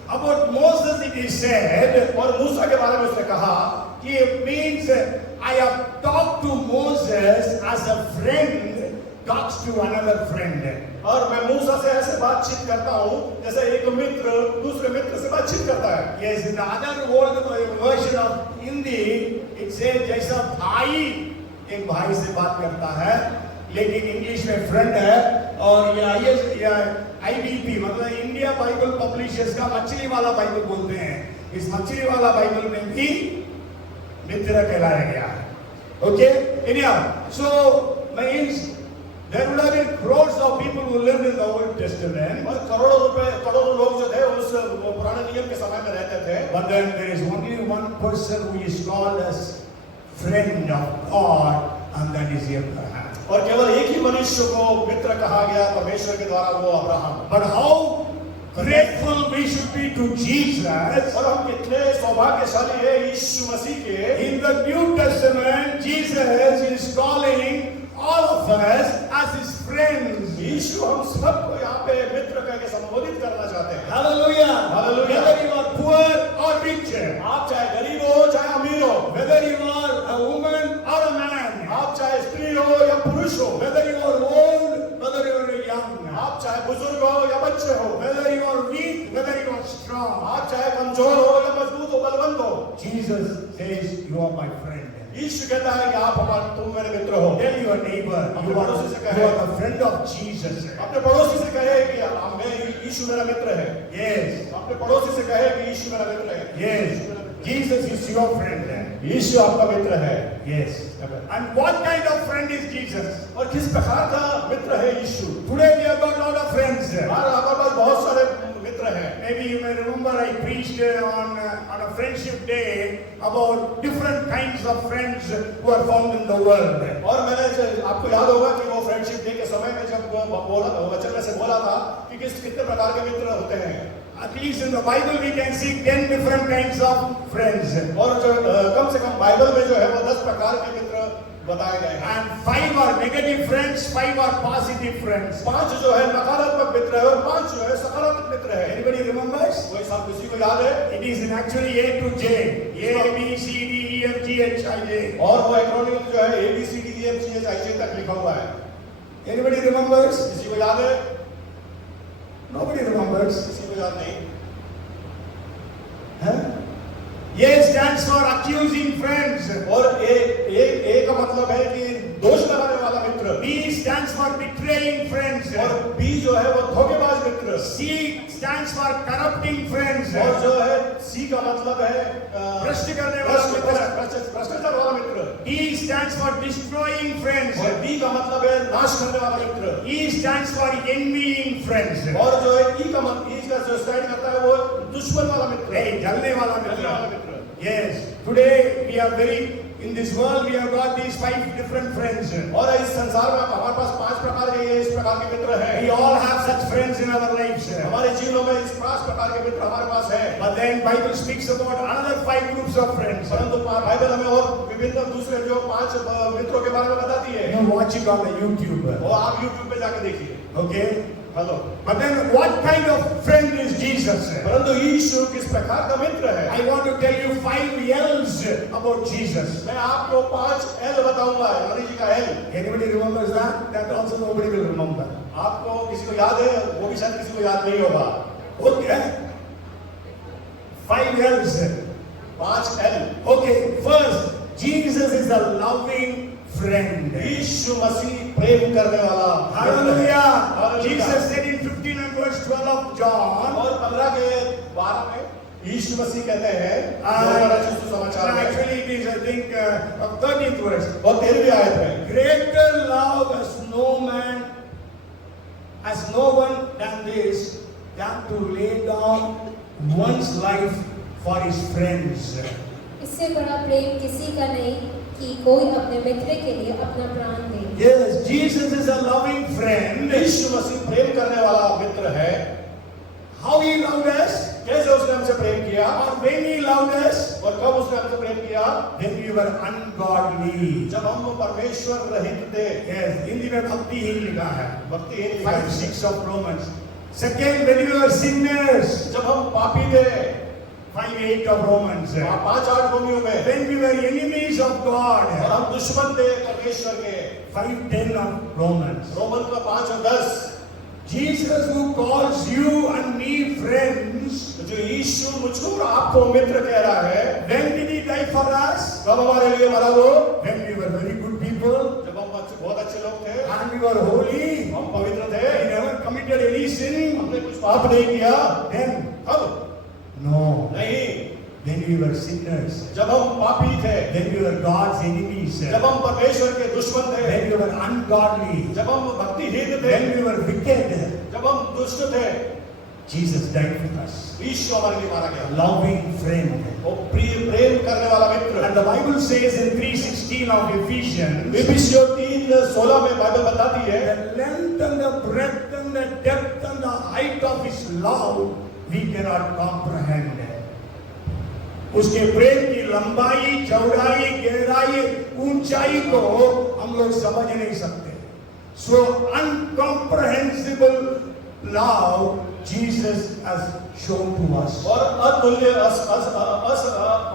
About Moses it is said, और मूसा के बारे में उसने कहा कि it means I have talked to Moses as a friend talks to another friend. और मैं मूसा से ऐसे बातचीत करता हूँ जैसे एक मित्र दूसरे मित्र से बातचीत करता है। Yes, in the other world version of Hindi, it says जैसा भाई एक भाई से बात करता है, लेकिन इंग्लिश में फ्रेंड है। और ये IBP मतलब इंडिया बाइबल पब्लिशर्स का मछली वाला बाइबल बोलते हैं। इस मछली वाला बाइबल में भी मित्र कहलाया गया है। Okay? Anyhow, so means there would have been crores of people who lived in the Old Testament. और करोड़ों लोग जो थे उस पुराने नियम के समय में रहते थे। But then there is only one person who is called as friend of God, and that is Abraham. और केवल एक ही मनुष्य को मित्र कहा गया परमेश्वर के द्वारा, वो Abraham. But how grateful we should be to Jesus. और हम कितने सौभाग्यशाली हैं यीशु मसीह के। In the New Testament, Jesus is calling all of us as his friends. यीशु हम सबको यहाँ पे मित्र कह के संबोधित करना चाहते हैं। Hallelujah. Hallelujah. Whether you are poor or rich, आप चाहे गरीब हो चाहे अमीर हो, whether you are a woman or a man, आप चाहे स्त्री हो या पुरुष हो, whether you are old, whether you are young, आप चाहे बुजुर्ग हो या बच्चे हो, whether you are weak, whether you are strong, आप चाहे कमजोर हो या मजबूत हो, बलवंत हो, Jesus says you are my friend. यीशु कहता है कि आप हमारे तुम मेरे मित्र हो। Tell your neighbor you are the friend of Jesus. अपने पड़ोसी से कहे कि मैं यीशु मेरा मित्र है। Yes. अपने पड़ोसी से कहे कि यीशु मेरा मित्र है। Yes. Jesus is your friend. यीशु आपका मित्र है। Yes. And what kind of friend is Jesus? और किस प्रकार का मित्र है यीशु? Today we have got a lot of friends. हमारे पास बहुत सारे मित्र हैं। Maybe you may remember I preached on a friendship day about different kinds of friends who are found in the world. और मैंने आपको याद होगा कि वो फ्रेंडशिप डे के समय में जब वचन में से बोला था कि कितने प्रकार के मित्र होते हैं। At least in the Bible we can see 10 different kinds of friends. और जो कम से कम बाइबल में जो है वो 10 प्रकार के मित्र बताए गए हैं। And 5 are negative friends, 5 are positive friends. 5 जो है नकारात्मक मित्र है और 5 जो है सकारात्मक मित्र है। Anybody remembers? कोई सब किसी को याद है? It is in actually A to J. A, B, C, D, E, F, G, H, I, J. और वो एक्रोनिम जो है A B C D E F G H I J तक लिखा हुआ है। Anybody remembers? किसी को याद है? Nobody remembers. किसी को याद नहीं। Huh? A stands for accusing friends. और A का मतलब है कि दोष लगाने वाला मित्र। B stands for betraying friends. और B जो है वो धोखेबाज मित्र। C stands for corrupting friends. और जो है C का मतलब है भ्रष्ट करने वाला मित्र। भ्रष्टाचार वाला मित्र। D stands for destroying friends. और B का मतलब है नाश करने वाला मित्र। E stands for envying friends. और जो है E का जो स्टैंड करता है वो दुश्मन वाला मित्र। जलने वाला जलने वाला मित्र। मित्र। Yes. Today we are in this world we have got these 5 different friends. और इस संसार में हमारे पास 5 प्रकार के इस प्रकार के मित्र हैं। We all have such friends in our lives. हमारे जीवनों में इस 5 प्रकार के मित्र हमारे पास हैं। But then Bible speaks about another 5 groups of friends. परंतु बाइबल हमें और विभिन्न दूसरे जो 5 मित्रों के बारे में बताती है। You watch it on the YouTube. वो आप YouTube पे जाके देखिए। Okay. Hello. But then what kind of friend is Jesus? परंतु यीशु किस प्रकार का मित्र है? I want to tell you 5 L's about Jesus. मैं आपको 5 L बताऊंगा, यानी जी का L। Anybody remembers that? That also nobody will remember. आपको किसी को याद है? वो भी शायद किसी को याद नहीं होगा। Okay. 5 L's. 5L। Okay, first, Jesus is a loving friend. यीशु मसीह प्रेम करने वाला। Hallelujah. Hallelujah. Jesus said in 15 and verse 12 of John. और 15 के 12 में यीशु मसीह कहते हैं, समाचार में Actually, it is, I think, 13th verse. और 13वीं आयत में, Greater love has no one done this than to lay down one's life for his friends. इससे बड़ा प्रेम किसी का नहीं कि कोई अपने मित्र के लिए अपना प्राण दे। Yes, Jesus is a loving friend. यीशु मसीह प्रेम करने वाला मित्र है। How he loved us? कैसे उसने हमसे प्रेम किया? Or when he loved us? और कब उसने हमसे प्रेम किया? When we were ungodly. जब हम परमेश्वर रहित थे। Yes, हिंदी में भक्तिहीन लिखा है। भक्तिहीन 5:6 of Romans. Second, when we were sinners. जब हम पापी थे। 5:8 of Romans. 5:8 रोमियो में। When we were enemies of God. और हम दुश्मन थे परमेश्वर के। 5:10 of Romans. रोमन का 5 और 10। Jesus who calls you and me friends. जो यीशु मुझको और आपको मित्र कह रहा है। When did he die for us? कब हमारे लिए मरा वो? When we were very good people. जब हम बहुत अच्छे लोग थे। And we were holy. हम पवित्र थे। We never committed any sin. हमने कुछ पाप नहीं किया। Then कब? no. नहीं। When we were sinners. जब हम पापी थे। When we were God's enemies. जब हम परमेश्वर के दुश्मन थे। When we were ungodly. जब हम भक्तिहीन थे। When we were wicked. जब हम दुष्ट थे। Jesus died for us. यीशु हमारे लिए मारा गया। Loving friend. वो प्रेम करने वाला मित्र। And the Bible says in 3:16 of Ephesians. इफिसियों 3:16 में बाइबल बताती है। The length and the breadth and the depth and the height of His love we cannot comprehend. उसके प्रेम की लंबाई, चौड़ाई, गहराई, ऊंचाई को हम लोग समझ नहीं सकते। So incomprehensible love Jesus has shown to us. और अतुल्य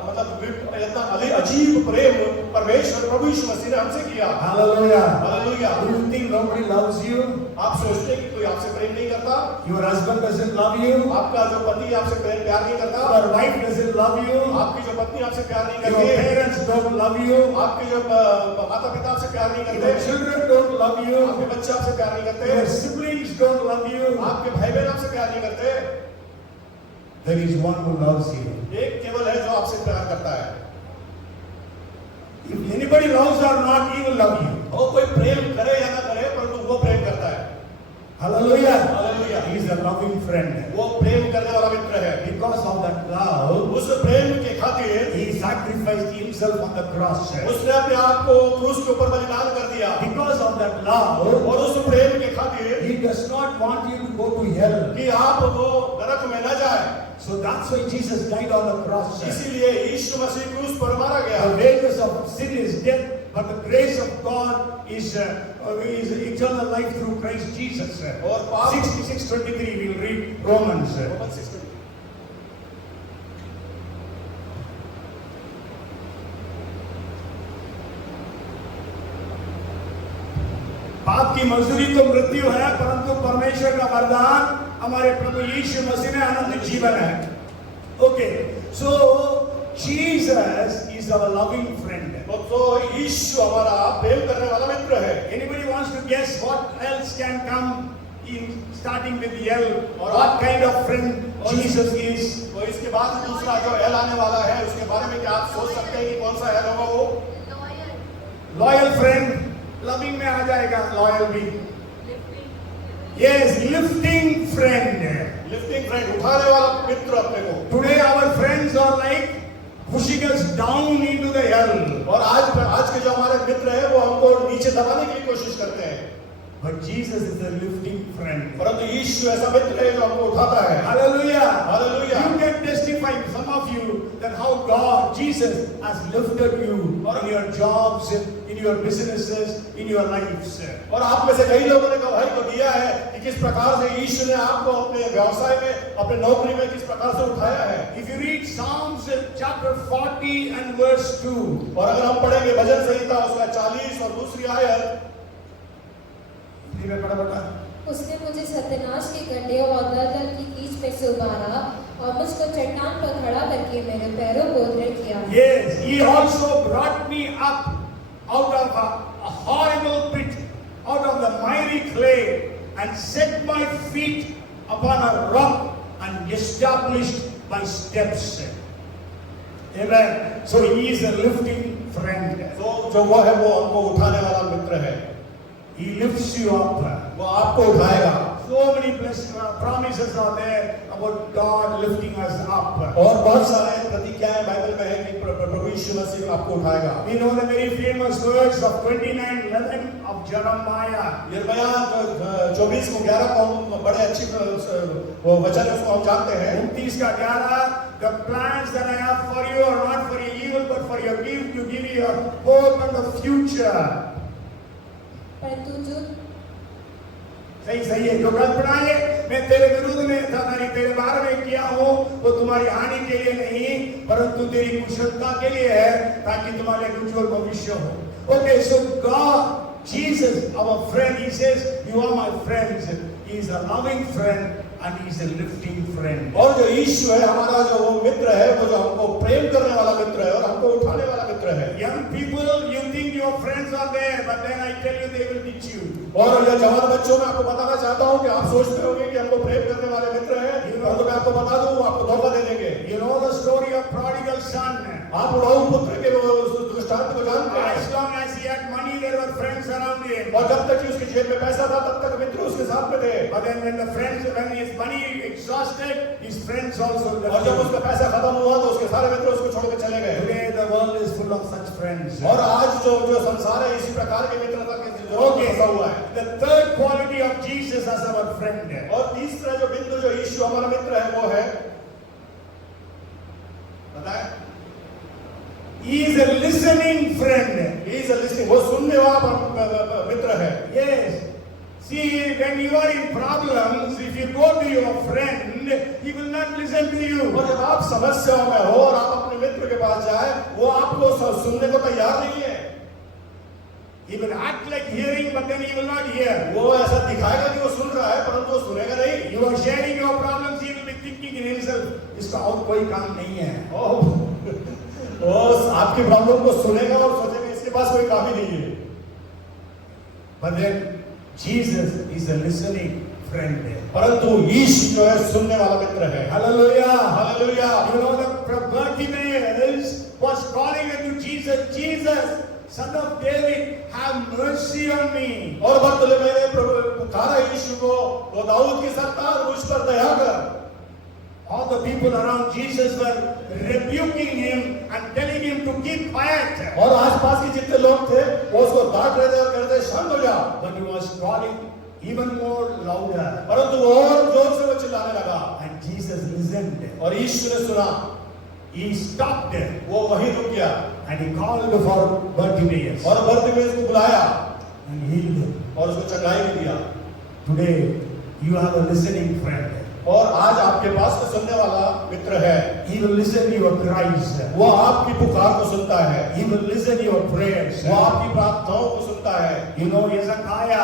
मतलब इतना अजीब प्रेम परमेश्वर प्रभु यीशु मसीह ने हमसे किया। Hallelujah. Hallelujah. Do you think nobody loves you? आप सोचते हैं कि कोई आपसे प्रेम नहीं करता? Your husband doesn't love you. आपका जो पति आपसे प्यार नहीं करता? Your wife doesn't love you. आपकी जो पत्नी आपसे प्यार नहीं Your करती? parents don't love you. आपके जो माता पिता आपसे प्यार नहीं Your करते? children don't love you. आपके बच्चे आपसे प्यार नहीं करते? Your siblings don't love you. आपके भाई बहन आपसे प्यार नहीं करते? There is one who loves you. एक केवल है जो आपसे प्यार करता है। If anybody loves or not, he will love you. वो कोई प्रेम करे या ना करे, परंतु वो प्रेम करता है। Hallelujah. Hallelujah. He is a loving friend. वो प्रेम करने वाला मित्र है। Because of that love, उस प्रेम के खातिर he sacrificed himself on the cross. उसने अपने आप को क्रूस के ऊपर बलिदान कर दिया। Because of that love, और उस प्रेम के खातिर he does not want you to go to hell. कि आप वो नरक में न जाए। So that's why Jesus died on the cross. इसीलिए यीशु मसीह क्रूस पर मारा गया। The wages of sin is death, but the grace of God is eternal life through Christ Jesus. और पाप 66:23 we'll read Romans. पाप की मजदूरी तो मृत्यु है, परंतु परमेश्वर का वरदान हमारे प्रभु यीशु मसीह में अनंत जीवन है। Okay, so Jesus is our loving friend. तो यीशु हमारा प्रेम करने वाला मित्र है। Anybody wants to guess what else can come in starting with L, और what kind of friend Jesus is? तो इसके बाद दूसरा जो एल आने वाला है, उसके बारे में क्या आप सोच सकते हैं कि कौन सा एल होगा? वो लॉयल फ्रेंड, लविंग में आ जाएगा, लॉयल भी। Yes, lifting friend. Lifting friend, उठाने वाला मित्र अपने को। Today our friends are like pushing us down into the hell. और आज के जो हमारे मित्र हैं वो हमको नीचे दबाने की कोशिश करते हैं। But Jesus is the lifting friend. परंतु यीशु ऐसा मित्र है जो हमको उठाता है। Hallelujah. Hallelujah. You can testify, some of you, that how God, Jesus has lifted you in your jobs, in your businesses, in your lives. और आप में से कई लोगों ने गवाही को दिया है कि किस प्रकार से यीशु ने आपको अपने व्यवसाय में, अपने नौकरी में किस प्रकार से उठाया है। If you read Psalms chapter 40 and verse 2, और अगर हम पढ़ेंगे भजन संहिता उसका 40 और दूसरी आयत, उसने मुझे सत्यानाश के गड्ढे और दलदल की कीच में से उबारा और मुझको चट्टान पर खड़ा करके मेरे पैरों को दृढ़ He also brought me up out of a horrible pit, out of the miry clay, and set my feet upon a rock and established my steps. Amen. So he is a lifting friend. तो जो वो है वो हमको उठाने वाला मित्र है. He lifts you up. वो आपको उठाएगा. So many promises are there about God lifting us up. और बहुत सारे प्रतिज्ञाएं बाइबल में है कि प्रभु यीशु मसीह आपको उठाएगा. We know the very famous words of 29:11 of Jeremiah. यिर्मयाह 24:11 को हम बड़े अच्छी वो वचन है, उसको हम जानते हैं. 29:11, the plans that I have for you are not for your evil but for your good, to give you a hope and the future. परंतु जो सही है. जो कल्पनाएं मैं तेरे विरुद्ध में तेरे बारे में किया हूँ वो तुम्हारी हानि के लिए नहीं परंतु तेरी कुशलता के लिए है ताकि तुम्हारे उज्जवल भविष्य हो. Okay, so God, Jesus, our friend, he says, you are my friends. He is a loving friend and he is a lifting friend. और जो यीशु है हमारा जो वो मित्र है, वो जो हमको प्रेम करने वाला मित्र है और हमको उठाने वाला मित्र है. Young people, you think your friends are there, but then I tell you they will ditch you. और ये जवान बच्चों में आपको बताना चाहता हूँ कि आप सोचते होंगे कि हमको प्रेम करने वाले मित्र हैं, तो मैं आपको बता दूँ वो आपको धोखा दे देंगे. You know the story of prodigal son. आप उड़ाऊ पुत्र के वो दृष्टांत को जानते हैं. As long as he had money, there were friends around him. और जब तक कि उसके जेब में पैसा था तब तक मित्र उसके साथ में थे. But then when his money exhausted, his friends also left. और जब उसका पैसा खत्म हुआ तो उसके सारे मित्र उसको छोड़ के चले गए. Today the world is full of such friends. और आज जो संसार है इसी प्रकार के मित्रता के जरूरत फंसा हुआ है. The third quality of Jesus as our friend. और तीसरा जो बिंदु जो यीशु हमारा मित्र है वो है, बताएं. He is a listening friend. He is a listening. वो सुनने वाला मित्र है. Yes. See, when you are in problems, if you go to your friend, he will not listen to you. और जब आप समस्याओं में हो और आप अपने मित्र के पास जाए, वो आपको सुनने को तैयार नहीं है. He will act like hearing, but then he will not hear. वो ऐसा दिखाएगा कि वो सुन रहा है, परंतु वो सुनेगा नहीं. You are sharing your problems, he will be thinking in himself, इसका और कोई काम नहीं है. वो आपकी प्रॉब्लम को सुनेगा और सोचेगा इसके पास कोई काम ही नहीं है. But then Jesus is a listening friend. परंतु यीशु जो है सुनने वाला मित्र है. Hallelujah. Hallelujah. You know the Bartimaeus was calling unto Jesus, Jesus, Son of David, have mercy on me. और बरतुलमै ने पुकारा यीशु को, वो दाऊद की संतान, मुझ पर दया कर. All the people around Jesus were rebuking him and telling him to keep quiet. और आसपास के जितने लोग थे वो उसको डांट रहे थे और कहते शांत हो जा. But he was calling even more louder. परंतु और जोर से वो चिल्लाने लगा. And Jesus listened. और यीशु ने सुना. He stopped. वो वहीं रुक गया. And he called for Bartimaeus. और बरतिमेउस को बुलाया And healed him. और उसको चंगाई भी दिया. Today you have a listening friend. और आज आपके पास में सुनने वाला मित्र है. He will listen to your cries. वो आपकी पुकार को सुनता है. He will listen to your prayers. वो आपकी प्रार्थनाओं को सुनता है. You know Hezekiah,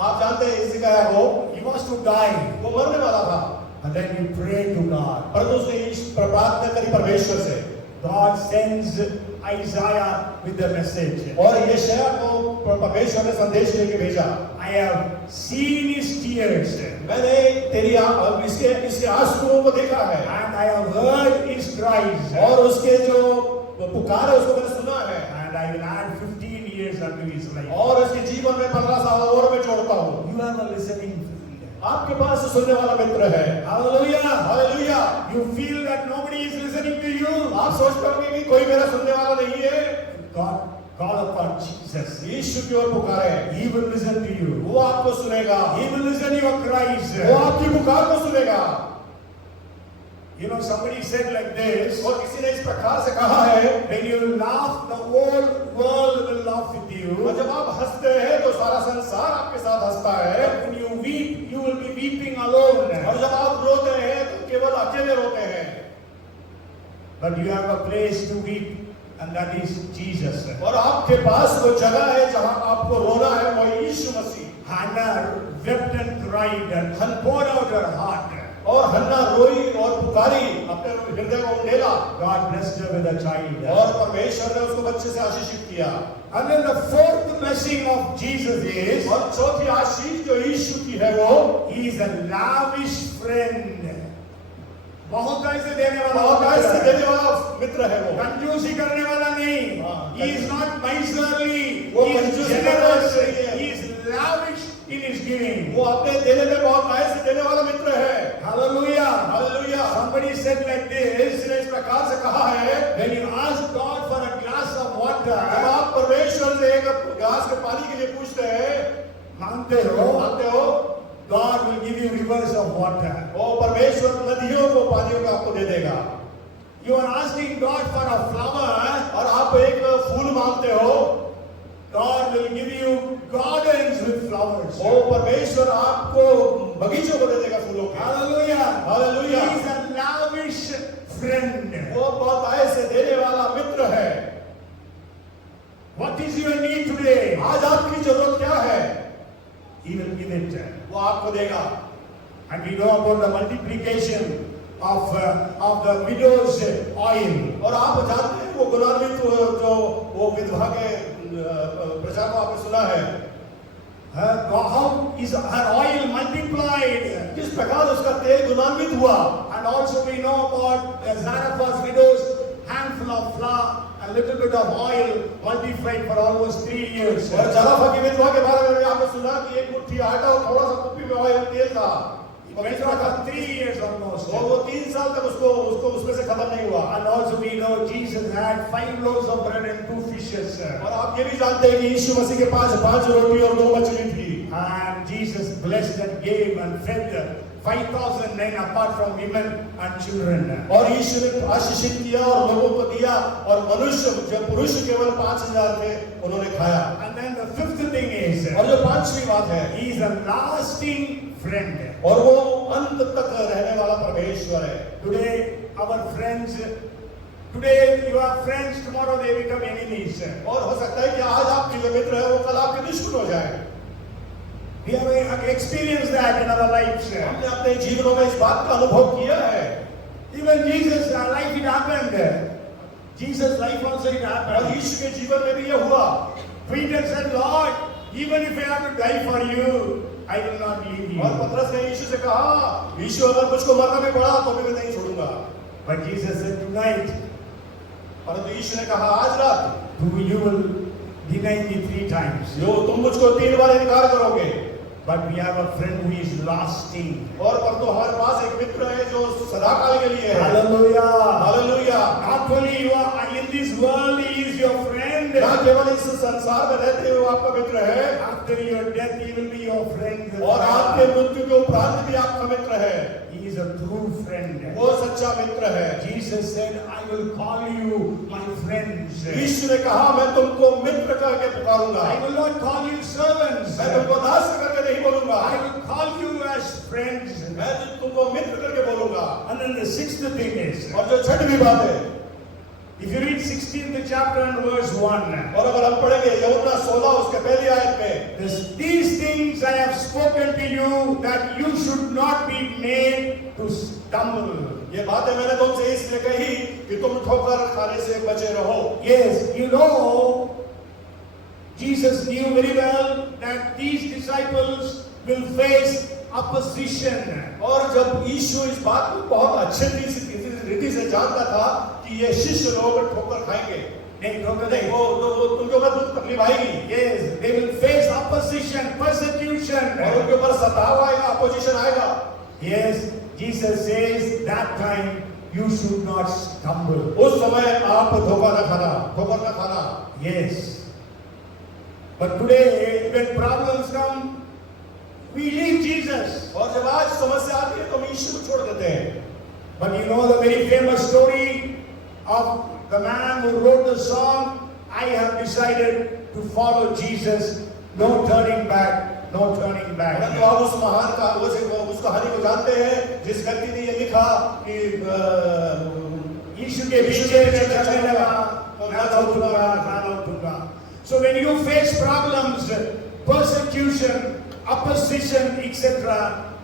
आप जानते हैं हिजकिय्याह को, he was to die. वो मरने वाला था. And then he prayed to God. परंतु उसने प्रार्थना करी परमेश्वर से. God sends Isaiah with the message. और यशायाह को परमेश्वर ने संदेश लेके भेजा. I have seen his tears. मैंने तेरी इसके आंसुओं को देखा है. And I have heard his cries. और उसके जो पुकार है उसको मैंने सुना है. And I will add 15 years unto his life. और उसके जीवन में 15 साल और मैं जोड़ता हूँ. You have a listening friend. आपके पास सुनने वाला मित्र है. Hallelujah. Hallelujah. You feel that nobody is listening to you. आप सोचते होंगे कि कोई मेरा सुनने वाला नहीं है. God, call upon Jesus. यीशु की ओर पुकारे. He will listen to you. वो आपको सुनेगा. He will listen to your cries. वो आपकी पुकार को सुनेगा. You know, somebody said like this. और किसी ने इस प्रकार से कहा है, When you laugh, the whole world will laugh with you. और जब आप हंसते हैं तो सारा संसार आपके साथ हंसता है. When you weep, you will be weeping alone. और जब आप रोते हैं तो केवल अकेले रोते हैं. But you have a place to weep, and that is Jesus. और आपके पास वो जगह है जहां आपको रोना है, वो यीशु मसीह. Hannah wept and cried and poured out her heart. और हन्ना रोई और पुकारी, अपने हृदय को उंडेला, God blessed her with a child. और परमेश्वर ने उसको बच्चे से आशीषित किया। And then the fourth blessing of Jesus is, और चौथी आशीष जो यीशु की है वो, he is a lavish friend. बहुत ऐसे देने वाला, बहुत ऐसे देने वाला मित्र है वो, कंजूसी करने वाला नहीं। He is not miserly, वो he is कंजूसी generous, करने वाला नहीं है। he is lavish in his giving. वो अपने देने में बहुत ऐसे देने वाला मित्र है। Hallelujah. Hallelujah. Somebody said like this, इसने इस प्रकार से कहा है, when you ask God for a glass of जब water, आप परमेश्वर से एक गिलास के पानी के लिए पूछते हैं, मांगते हो, मांगते हो, God will give you rivers of water. वो परमेश्वर नदियों को पानियों को आपको दे देगा। You are asking God for a flower, और आप एक फूल मांगते हो, God will give you gardens with flowers. वो परमेश्वर आपको बगीचों को दे देगा फूलों के। Hallelujah. Hallelujah. He is a lavish friend. वो बहुत ऐसे देने वाला मित्र है। What is your need today? आज आपकी जरूरत क्या है? He will give it. वो आपको देगा। And we know about the multiplication of the widow's oil. और आप जानते हैं वो गुणान्वित जो वो विधवा के प्रजा को आपने सुना है, How is her oil multiplied? किस प्रकार उसका तेल गुणान्वित हुआ। And also we know about the Zarephath's widow's handful of flour, a little bit of oil multiplied for almost 3 years. और जराफा की विधवा के बारे में आपने सुना कि एक मुट्ठी आटा और थोड़ा सा कुप्पी में ऑयल तेल था। It went for 3 years almost. और वो 3 साल तक उसको उसमें से खत्म नहीं हुआ। And also we know Jesus had 5 loaves of bread and 2 fishes. और आप ये भी जानते हैं कि यीशु मसीह के पास 5 रोटी और 2 मछली थी। And Jesus blessed and gave and fed 5,000 men apart from women and children. और यीशु ने आशीषित किया और लोगों को दिया, और मनुष्य जब पुरुष केवल 5,000 थे उन्होंने खाया। And then the fifth thing is, और जो पांचवी बात है, he is a lasting friend. और वो अंत तक रहने वाला परमेश्वर है। Today our friends, today you are friends, tomorrow they become enemies. और हो सकता है कि आज आपके जो मित्र है वो कल आपके दुश्मन हो जाए। We have experienced that in our lives. हमने अपने जीवनों में इस बात का अनुभव किया है। Even Jesus' life it happened. Jesus' life also it और happened. यीशु के जीवन में भी ये हुआ। Peter said, Lord, even if I have to die for you, I will not leave you. और पतरस ने यीशु से कहा, यीशु अगर मुझको मरना भी पड़ा तो भी मैं नहीं छोड़ूंगा। But Jesus said, tonight, परंतु यीशु ने कहा, आज रात you will deny me 3 times. जो तुम मुझको 3 बार इनकार करोगे। But we have a friend who is lasting. और परंतु हमारे पास एक मित्र है जो सदाकाल के लिए है। Hallelujah. Hallelujah. Not only you are in this world, he is your friend. ना केवल इस संसार में रहते हुए आपका मित्र है, After your death, he will be your friend. और आपके मृत्यु के उपरांत भी आपका मित्र है। He is a true friend. वो सच्चा मित्र है। Jesus said, I will call you my friends. यीशु ने कहा, मैं तुमको मित्र करके पुकारूंगा। I will not call you servants. मैं तुमको दास करके नहीं बोलूंगा। I will call you as friends. मैं तुमको मित्र करके बोलूंगा। And then the sixth thing is, और जो छठवीं बात है, if you read 16th chapter and verse 1, और अगर हम पढ़ेंगे यूहन्ना 16 उसके पहली आयत में, these things I have spoken to you that you should not be made to stumble. ये बातें मैंने तुमसे इसलिए कही कि तुम ठोकर खाने से बचे रहो। Yes, you know, Jesus knew very well that these disciples will face opposition. और जब यीशु इस बात को बहुत अच्छे रीति से जानता था कि ये शिष्य लोग ठोकर खाएंगे, नहीं ठोकर नहीं, नहीं, वो उनके ऊपर दुख तकलीफ आएगी। yes, they will face opposition, persecution. और उनके ऊपर सताव आएगा, अपोजिशन आएगा। Yes, Jesus says that time you should not stumble. उस समय आप धोखा न खाना, ठोकर न खाना। Yes. But today, when problems come, we leave Jesus. और जब आज समस्या आती है तो हम यीशु को छोड़ देते हैं। But you know the very famous story of the man who wrote the song, I have decided to follow Jesus, no turning back, no turning back. परंतु आप उस महान का उस कहानी को जानते हैं जिस व्यक्ति ने ये लिखा कि यीशु के पीछे चलने लगा, मैं लौटूंगा। So when you face problems, persecution, opposition, etc.,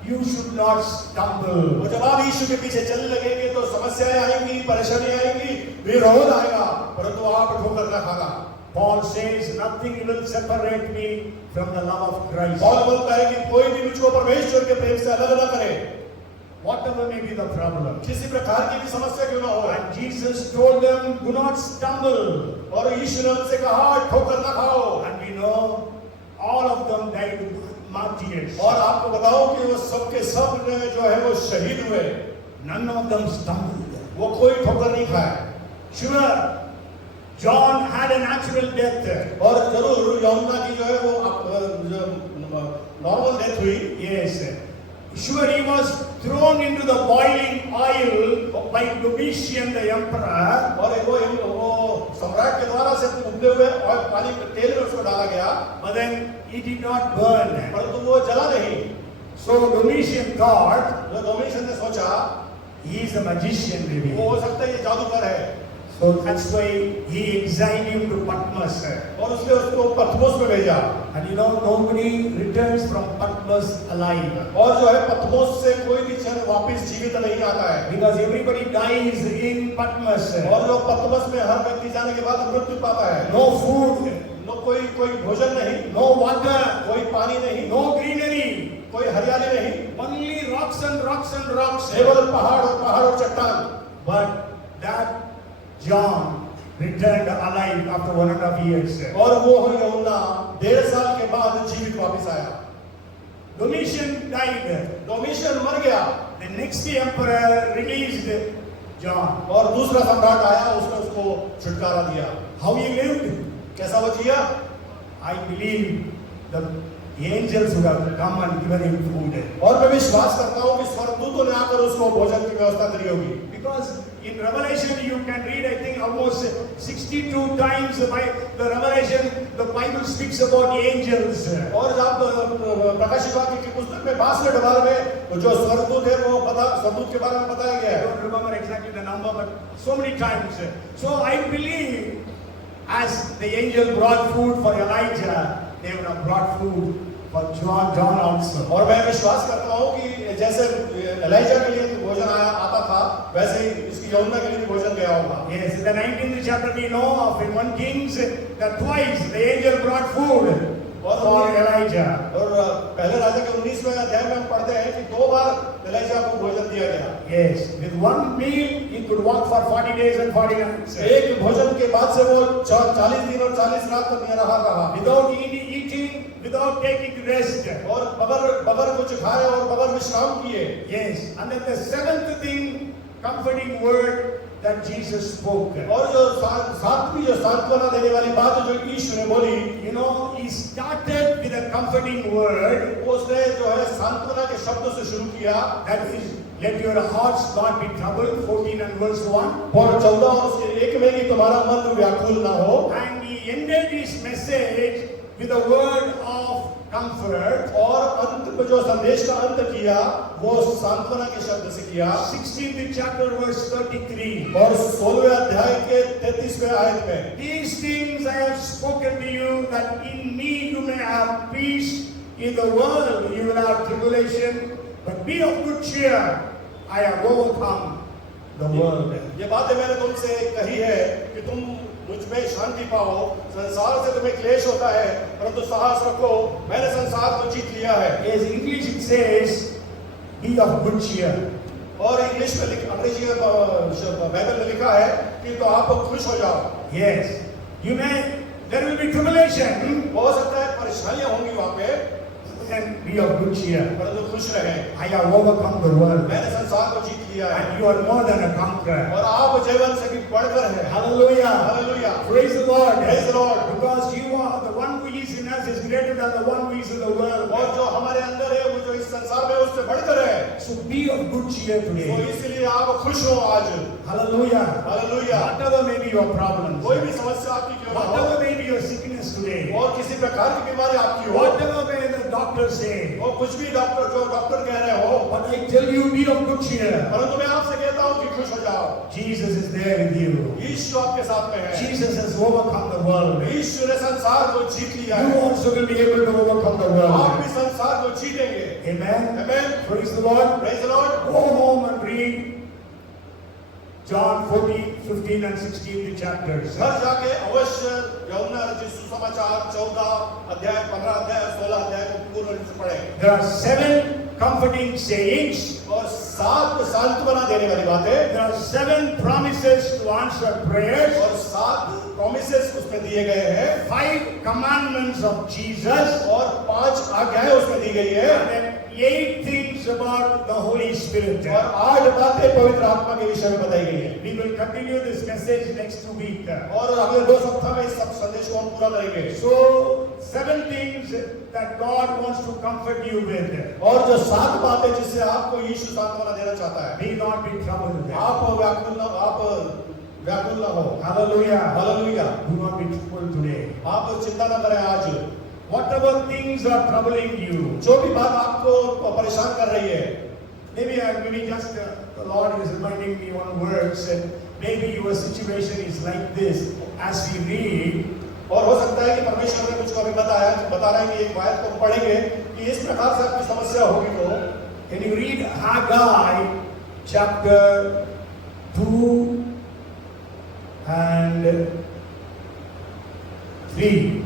you should not stumble. और जब आप यीशु के पीछे चलने लगेंगे तो समस्याएं आएंगी, परेशानी आएंगी, विरोध आएगा, परंतु आप ठोकर न खाना। Paul says, nothing will separate me from the love of Christ. Paul बोलता है कि कोई भी मुझको परमेश्वर के प्रेम से अलग न करे। Whatever may be the problem. किसी प्रकार की भी समस्या क्यों ना हो। And Jesus told them, do not stumble. और यीशु ने उनसे कहा ठोकर न खाओ। And we know all of them died martyrs. और आपको बताऊं कि वो सब के सब ने जो है वो शहीद हुए। None of them stumbled. वो कोई ठोकर नहीं खाया। Sure, John had a natural death. और जरूर यूहन्ना की जो है वो नॉर्मल डेथ हुई। Yes. Sure, he was thrown into the boiling oil by Domitian the emperor. और वो सम्राट के द्वारा से उबले हुए और पानी तेल में उसको डाला गया। But then he did not burn. परंतु वो जला नहीं। So Domitian thought, जो डोमिशन ने सोचा he is a magician maybe. वो हो सकता है ये जादूगर है। So that's why he exiled him to Patmos. और उसने उसको पथमोस में भेजा। And you know, nobody returns from Patmos alive. और जो है पथमोस से कोई भी जन वापस जीवित नहीं आता है। Because everybody dies in Patmos. और जो पथमोस में हर व्यक्ति जाने के बाद मृत्यु पाता है। No food, नो कोई भोजन नहीं, no water, कोई पानी नहीं, no greenery, कोई hरियाली नहीं, only rocks and rocks and rocks. केवल पहाड़ और चट्टान। But that John returned alive after 1.5 years. और वो यूहन्ना 1.5 साल के बाद जीवित वापस आया। Domitian died. डोमिशन मर गया। The next emperor released John. और दूसरा सम्राट आया, उसने उसको छुटकारा दिया। How he lived? कैसा वो जिया? I believe the angels would have come and given him food. और मैं विश्वास करता हूँ कि स्वर्गदूतों ने आकर उसको भोजन की व्यवस्था करी होगी। Because in Revelation you can read, I think, almost 62 times the Revelation, the Bible speaks about angels. और जब प्रकाशित वाक्य की पुस्तक में 62 बार में जो स्वर्गदूत है वो स्वर्गदूत के बारे में बताया गया I है। don't remember exactly the number, but so many times. So I believe as the angel brought food for Elijah, they would have brought food for John also. और मैं विश्वास करता हूँ कि जैसे एलाइजा के लिए भोजन आता था, वैसे ही इसकी यूहन्ना के लिए भी भोजन गया होगा। Yes, in the 19th chapter we know of in 1 Kings that twice the angel brought food for Elijah. और पहले राजा के 19वें अध्याय में हम पढ़ते हैं कि 2 बार एलाइजा को भोजन दिया गया। Yes, with one meal he could walk for 40 days and 40 nights. एक भोजन के बाद से वो 40 दिन और 40 रात तक यहाँ रहा Without eating, without taking rest. और बगैर कुछ खाए और बगैर विश्राम किए। Yes, and then the 7th thing, comforting word that Jesus spoke. और जो सातवीं जो सांत्वना देने वाली बात जो यीशु ने बोली, You know, he started with a comforting word. उसने जो है सांत्वना के शब्दों से शुरू किया। That is, let your hearts not be troubled, 14 and verse 1. और 14 और उसके 1 में कि तुम्हारा मन व्याकुल ना हो। And he ended his message with a word of comfort. और अंत में जो संदेश का अंत किया वो सांत्वना के शब्द से किया। 16th chapter verse 33. और 16वें अध्याय के 33वें आयत में These things I have spoken to you, that in me you may have peace. In the world you will have tribulation, but be of good cheer. I have overcome the world. ये बातें मैंने तुमसे कही है कि तुम मुझ में शांति पाओ। संसार से तुम्हें क्लेश होता है, परंतु साहस रखो, मैंने संसार को जीत लिया है। Yes, English it says, be of good cheer. और इंग्लिश में अंग्रेजी में बाइबल में लिखा है कि तो आप खुश हो जाओ। Yes, there will be tribulation. हो सकता है परेशानियां होंगी वहाँ पे, And be of good cheer. परंतु खुश रहे। I have overcome the world. मैंने संसार को जीत लिया है And you are more than a conqueror. और आप जीवन से भी बढ़कर हैं। Hallelujah. Hallelujah. Praise the Lord. Praise the Lord. Because you are the one who is in us is greater than the one who is in the world. और जो हमारे अंदर है वो जो इस संसार में उससे बढ़कर है। So be of good cheer तो today. इसलिए आप खुश हो आज। Hallelujah. Hallelujah. Whatever may be your problems. कोई भी समस्या आपकी क्यों ना हो, Whatever may be your sickness today. और किसी प्रकार की बीमारी आपकी हो, Whatever may the doctor say. वो कुछ भी डॉक्टर जो डॉक्टर कह रहे हो, But I tell you, be of good cheer. परंतु मैं आपसे कहता हूँ कि खुश हो जाओ। Jesus is there with you. यीशु आपके साथ में है। Jesus has overcome the world. यीशु ने संसार को जीत लिया You है। also will be able to overcome the आप world. भी संसार को जीतेंगे। Amen. Amen. Praise the Lord. Praise the Lord. Go home and read John 14, 15 and 16 chapters. घर जाके अवश्य यूहन्ना रचित सुसमाचार 14 अध्याय 15 अध्याय 16 अध्याय को पूर्ण रूप से पढ़ें। There are 7 comforting sayings. और 7 सांत्वना देने वाली बातें। There are 7 promises to answer prayers. और 7 promises उसमें दिए गए हैं। 5 commandments of Jesus. और 5 आज्ञाएं उसमें दी गई है। And then 8 things about the Holy Spirit. और 8 बातें पवित्र आत्मा के विषय में बताई गई है। We will continue this message next week. और अगले 2 सप्ताह में इस सब संदेश को हम पूरा करेंगे। So 7 things that God wants to comfort you with. और जो 7 बातें जिससे आपको यीशु सांत्वना देना चाहता है। Be not be troubled. आप व्याकुल न हो। Hallelujah. Hallelujah. Do not be troubled today. आप चिंता न करें आज। Whatever things are troubling you, जो भी बात आपको परेशान कर रही है, maybe just the Lord is reminding me one verse, and maybe your situation is like this. As we read, और हो सकता है कि परमेश्वर ने मुझको अभी बता रहा है कि एक आयत को पढ़ेंगे कि इस प्रकार से आपकी समस्या होगी तो can you read Haggai chapter 2 and 3.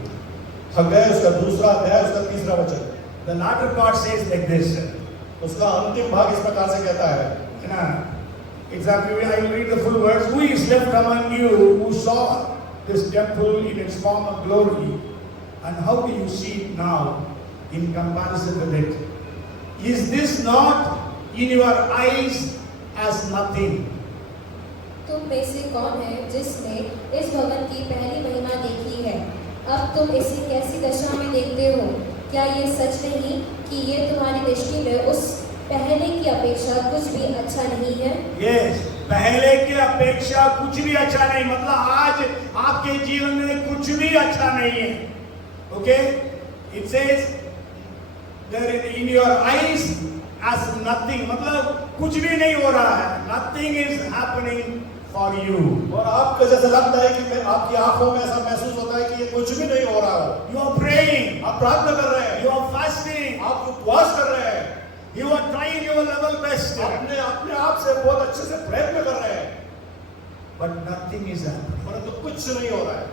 हग्गाई उसका दूसरा अध्याय उसका तीसरा वचन। The latter part says like this. उसका अंतिम भाग इस प्रकार से कहता है। Exactly, I will read the full words. Who is left among you who saw this temple in its former glory, and how do you see it now in comparison with it? Is this not in your eyes as nothing? तुम में से कौन है जिसने इस भवन की पहली महिमा देखी है? अब तुम इसे कैसी दशा में देखते हो? क्या ये सच नहीं कि ये तुम्हारी दृष्टि में उस पहले की अपेक्षा कुछ भी अच्छा नहीं है? Yes, पहले की अपेक्षा कुछ भी अच्छा नहीं, मतलब आज आपके जीवन में कुछ भी अच्छा नहीं है। Okay? It says there in your eyes as nothing, मतलब कुछ भी नहीं हो रहा है। Nothing is happening for you. और आपको जैसे लगता है कि आपकी आंखों में ऐसा महसूस होता है कि ये कुछ भी नहीं हो रहा हो। You are praying. आप प्रार्थना कर रहे हैं। You are fasting. आप उपवास कर रहे हैं। You are trying your level best. अपने आप से बहुत अच्छे से प्रयत्न कर रहे हैं। But nothing is happening. परंतु कुछ नहीं हो रहा है।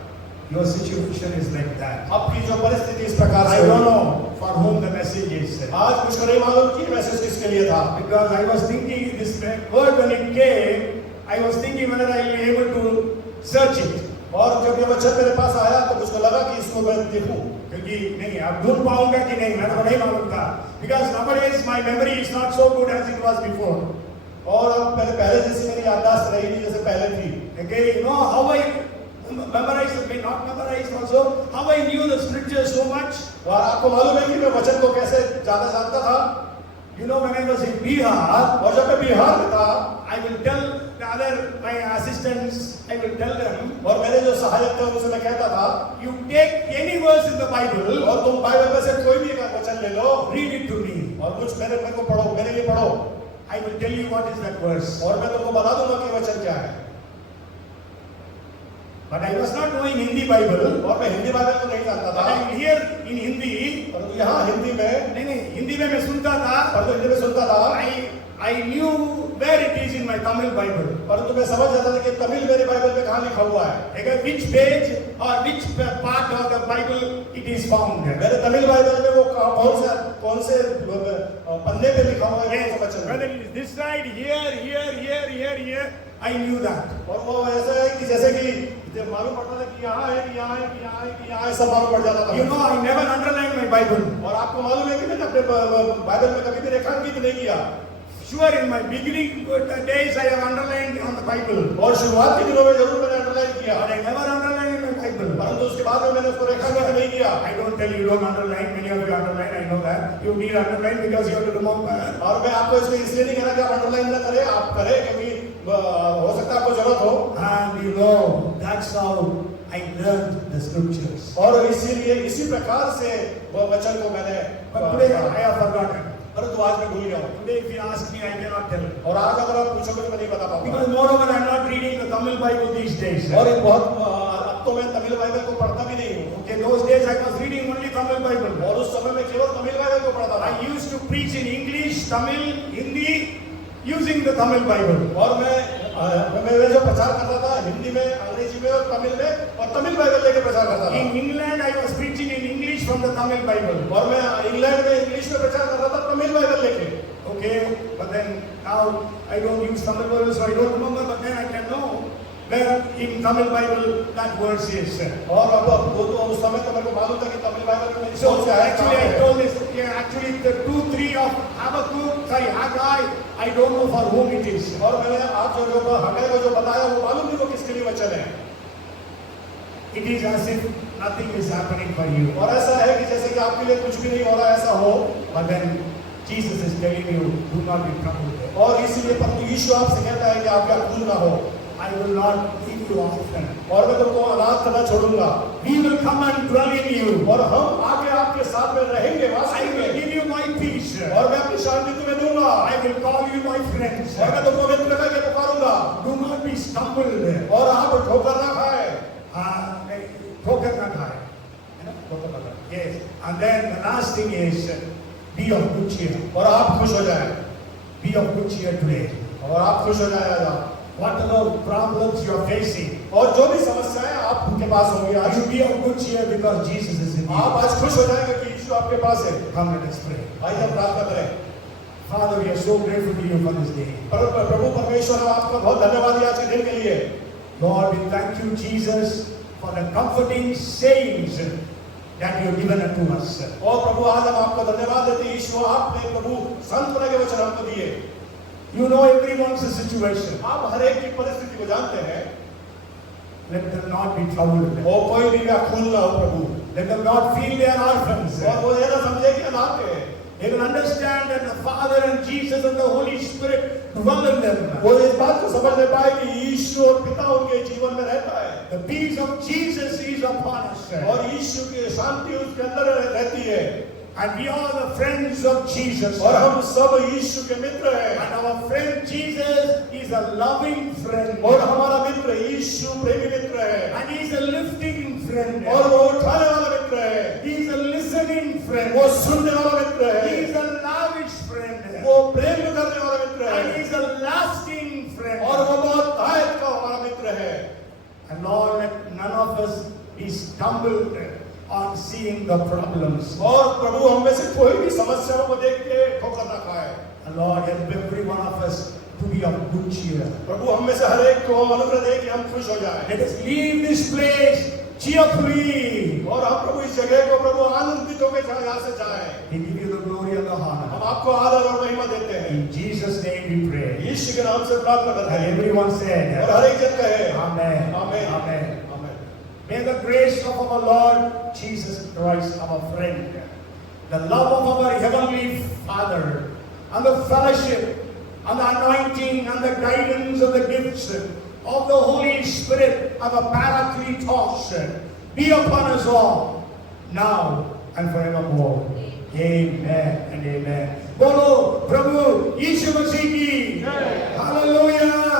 Your situation is like that. आपकी जो परिस्थिति इस प्रकार I से don't know for whom the message is. आज मुझको नहीं मालूम कि मैसेज किसके लिए था। Because I was thinking this word when it came, I was thinking whether I will be able to search it. और जब ये वचन मेरे पास आया तो मुझको लगा कि इसको मैं देखूं। क्योंकि नहीं अब ढूंढ पाऊंगा कि नहीं, मैं तो नहीं मालूम था। Because nowadays my memory is not so good as it was before. और अब पहले जैसी मेरी याददाश्त रही नहीं जैसे पहले थी। Okay, you know how I memorized, may not memorized also, how I knew the scripture so much. और आपको मालूम है कि मैं वचन को कैसे ज्यादा जानता था? You know, when I was in Bihar, और जब मैं बिहार में था, I will tell the other my assistants, I will tell them, और मेरे जो सहायक थे उनसे मैं कहता था, you take any verse in the Bible, और तुम बाइबल में से कोई भी एक वचन ले लो, read it to me. और कुछ मेरे को पढ़ो, मेरे लिए पढ़ो, I will tell you what is that verse. और मैं तुमको बता दूंगा कि वचन क्या है। But I was not knowing Hindi Bible. और मैं हिंदी बाइबल को नहीं जानता But था। I will hear in Hindi. परंतु यहाँ हिंदी में, नहीं हिंदी में मैं सुनता था। परंतु हिंदी में सुनता था। I knew where it is in my Tamil Bible. परंतु मैं समझ जाता था कि तमिल मेरे बाइबल में कहाँ लिखा हुआ है। Okay, which page or which part of the Bible it is found. मेरे तमिल बाइबल में वो कौन से पन्ने पे लिखा हुआ है, Yes, कौन सा वचन whether है। it is this side, here, I knew that. और वो ऐसा है कि जैसे कि जब मालूम पड़ता था कि यहाँ है, कि यहाँ है, कि यहाँ है, कि यहाँ है, सब मालूम पड़ जाता था। You know, I never underlined my Bible. और आपको मालूम है कि मैंने अपने बाइबल में कभी भी रेखांकित नहीं किया। Sure, in my beginning days I have underlined on the Bible. और शुरुआत के दिनों में जरूर मैंने अंडरलाइन किया, But I never underlined in my Bible. परंतु उसके बाद में मैंने उसको रेखांकित नहीं किया। I don't tell you don't underline. Many of you underline. I know that. You need underline because you have to remember. और मैं आपको इसलिए नहीं कहना कि आप अंडरलाइन ना करें, आप करें क्योंकि हो सकता है आपको जरूरत हो। And you know, that's how I learned the scriptures. और इसीलिए इसी प्रकार से वह वचन को मैंने But today I have forgotten. परंतु आज मैं भूल गया हूँ। Today if you ask me, I cannot tell. और आज अगर आप पूछोगे तो मैं नहीं बता पाऊंगा। Because moreover, I am not reading the Tamil Bible these days. और एक बहुत अब तो मैं तमिल बाइबल को पढ़ता भी नहीं हूँ। Okay, those days I was reading only Tamil Bible. और उस समय में केवल तमिल बाइबल को पढ़ता था। I used to preach in English, Tamil, Hindi, using the Tamil Bible. और मैं जो प्रचार करता था हिंदी में, अंग्रेजी में और तमिल बाइबल लेके प्रचार करता था। In England, I was preaching in English from the Tamil Bible. और मैं इंग्लैंड में इंग्लिश में प्रचार करता था तमिल बाइबल लेके। Okay, but then now I don't use Tamil Bible, so I don't remember, but then I can know where in Tamil Bible that verse is. और अब वो तो उस समय तो मेरे को मालूम था कि तमिल बाइबल में मेरी So सोच से आया actually I told this, yeah, actually the 2-3 of Haggai, I don't know for whom it is. और मैंने आप जो हगाई को जो बताया वो मालूम नहीं वो किसके लिए वचन है। It is as if nothing is happening for you. और ऐसा है कि जैसे कि आपके लिए कुछ भी नहीं हो रहा ऐसा हो। But then Jesus is telling you, do not be troubled. और इसीलिए परंतु यीशु आपसे कहता है कि आप क्या भूल ना हो। I will not leave you orphan. और मैं तुमको अनाथ करना छोड़ूंगा। We will come and dwell in you. और हम आके आपके साथ में रहेंगे, वास I will करेंगे। give you my peace. और मैं अपनी शांति तुम्हें दूंगा। I will call you my friends. और मैं तुमको मित्र करके पुकारूंगा। Do not be stumbled. और आप ठोकर ना खाए। ठोकर ना खाए. ठोकर ना खाए। Yes. And then the last thing is, be of good cheer. और आप खुश हो जाए। Be of good cheer today. और आप खुश हो जाए आज आप। Whatever problems you are facing, और जो भी समस्याएं आपके पास होंगी आज, you be of good cheer because Jesus is in you. आप आज खुश हो जाएंगे कि यीशु आपके पास है। Come, let us pray. आइए हम प्रार्थना करें। Father, we are so grateful to you for this day. प्रभु परमेश्वर हम आपका बहुत धन्यवाद आज के दिन के लिए। Lord, we thank you, Jesus, for the comforting sayings that you have given unto us. और प्रभु आज हम आपको धन्यवाद देते हैं यीशु आपने प्रभु सांत्वना के वचन हमको दिए। You know everyone's situation. आप हर एक की परिस्थिति को जानते हैं। Let them not be troubled. और कोई भी व्याकुल ना हो प्रभु। Let them not feel they are orphans. और वो ये ना समझे कि अनाथ है। They will understand that the Father and Jesus and the Holy Spirit dwell in them. वो इस बात को समझ ले पाए कि यीशु और पिता उनके जीवन में रहता है। The peace of Jesus is upon us. और यीशु की शांति उसके अंदर रहती है। And we are the friends of Jesus. और हम सब यीशु के मित्र हैं। And our friend Jesus is a loving friend. और हमारा मित्र यीशु प्रेमी मित्र है। And he is a lifting friend. और वो उठाने वाला मित्र है। He is a listening friend. वो सुनने वाला मित्र है। He is a lavish friend. वो प्रेम करने वाला मित्र है। And he is a lasting friend. और वो बहुत दायित्व का हमारा मित्र है। And Lord, let none of us be stumbled on seeing the problems. और प्रभु हम में से कोई भी समस्याओं को देख के ठोकर ना खाए। And Lord, help every one of us to be of good cheer. प्रभु हम में से हर एक को अनुग्रह दे कि हम खुश हो जाएं। Let us leave this place cheerfully. और हम प्रभु इस जगह को प्रभु आनंदित होकर यहाँ से जाएं। We give you the glory and the honor. हम आपको आदर और महिमा देते हैं। In Jesus' name we pray. यीशु के नाम से प्रार्थना करते And हैं। everyone said, और हर एक जन कहे Amen. Amen. Amen. Amen. May the grace of our Lord Jesus Christ, our friend, the love of our Heavenly Father, and the fellowship, and the anointing, and the guidance of the gifts of the Holy Spirit of a Paracletos be upon us all, now and forevermore. Amen and amen. Bolo Prabhu Yishu Masih ki. Hallelujah.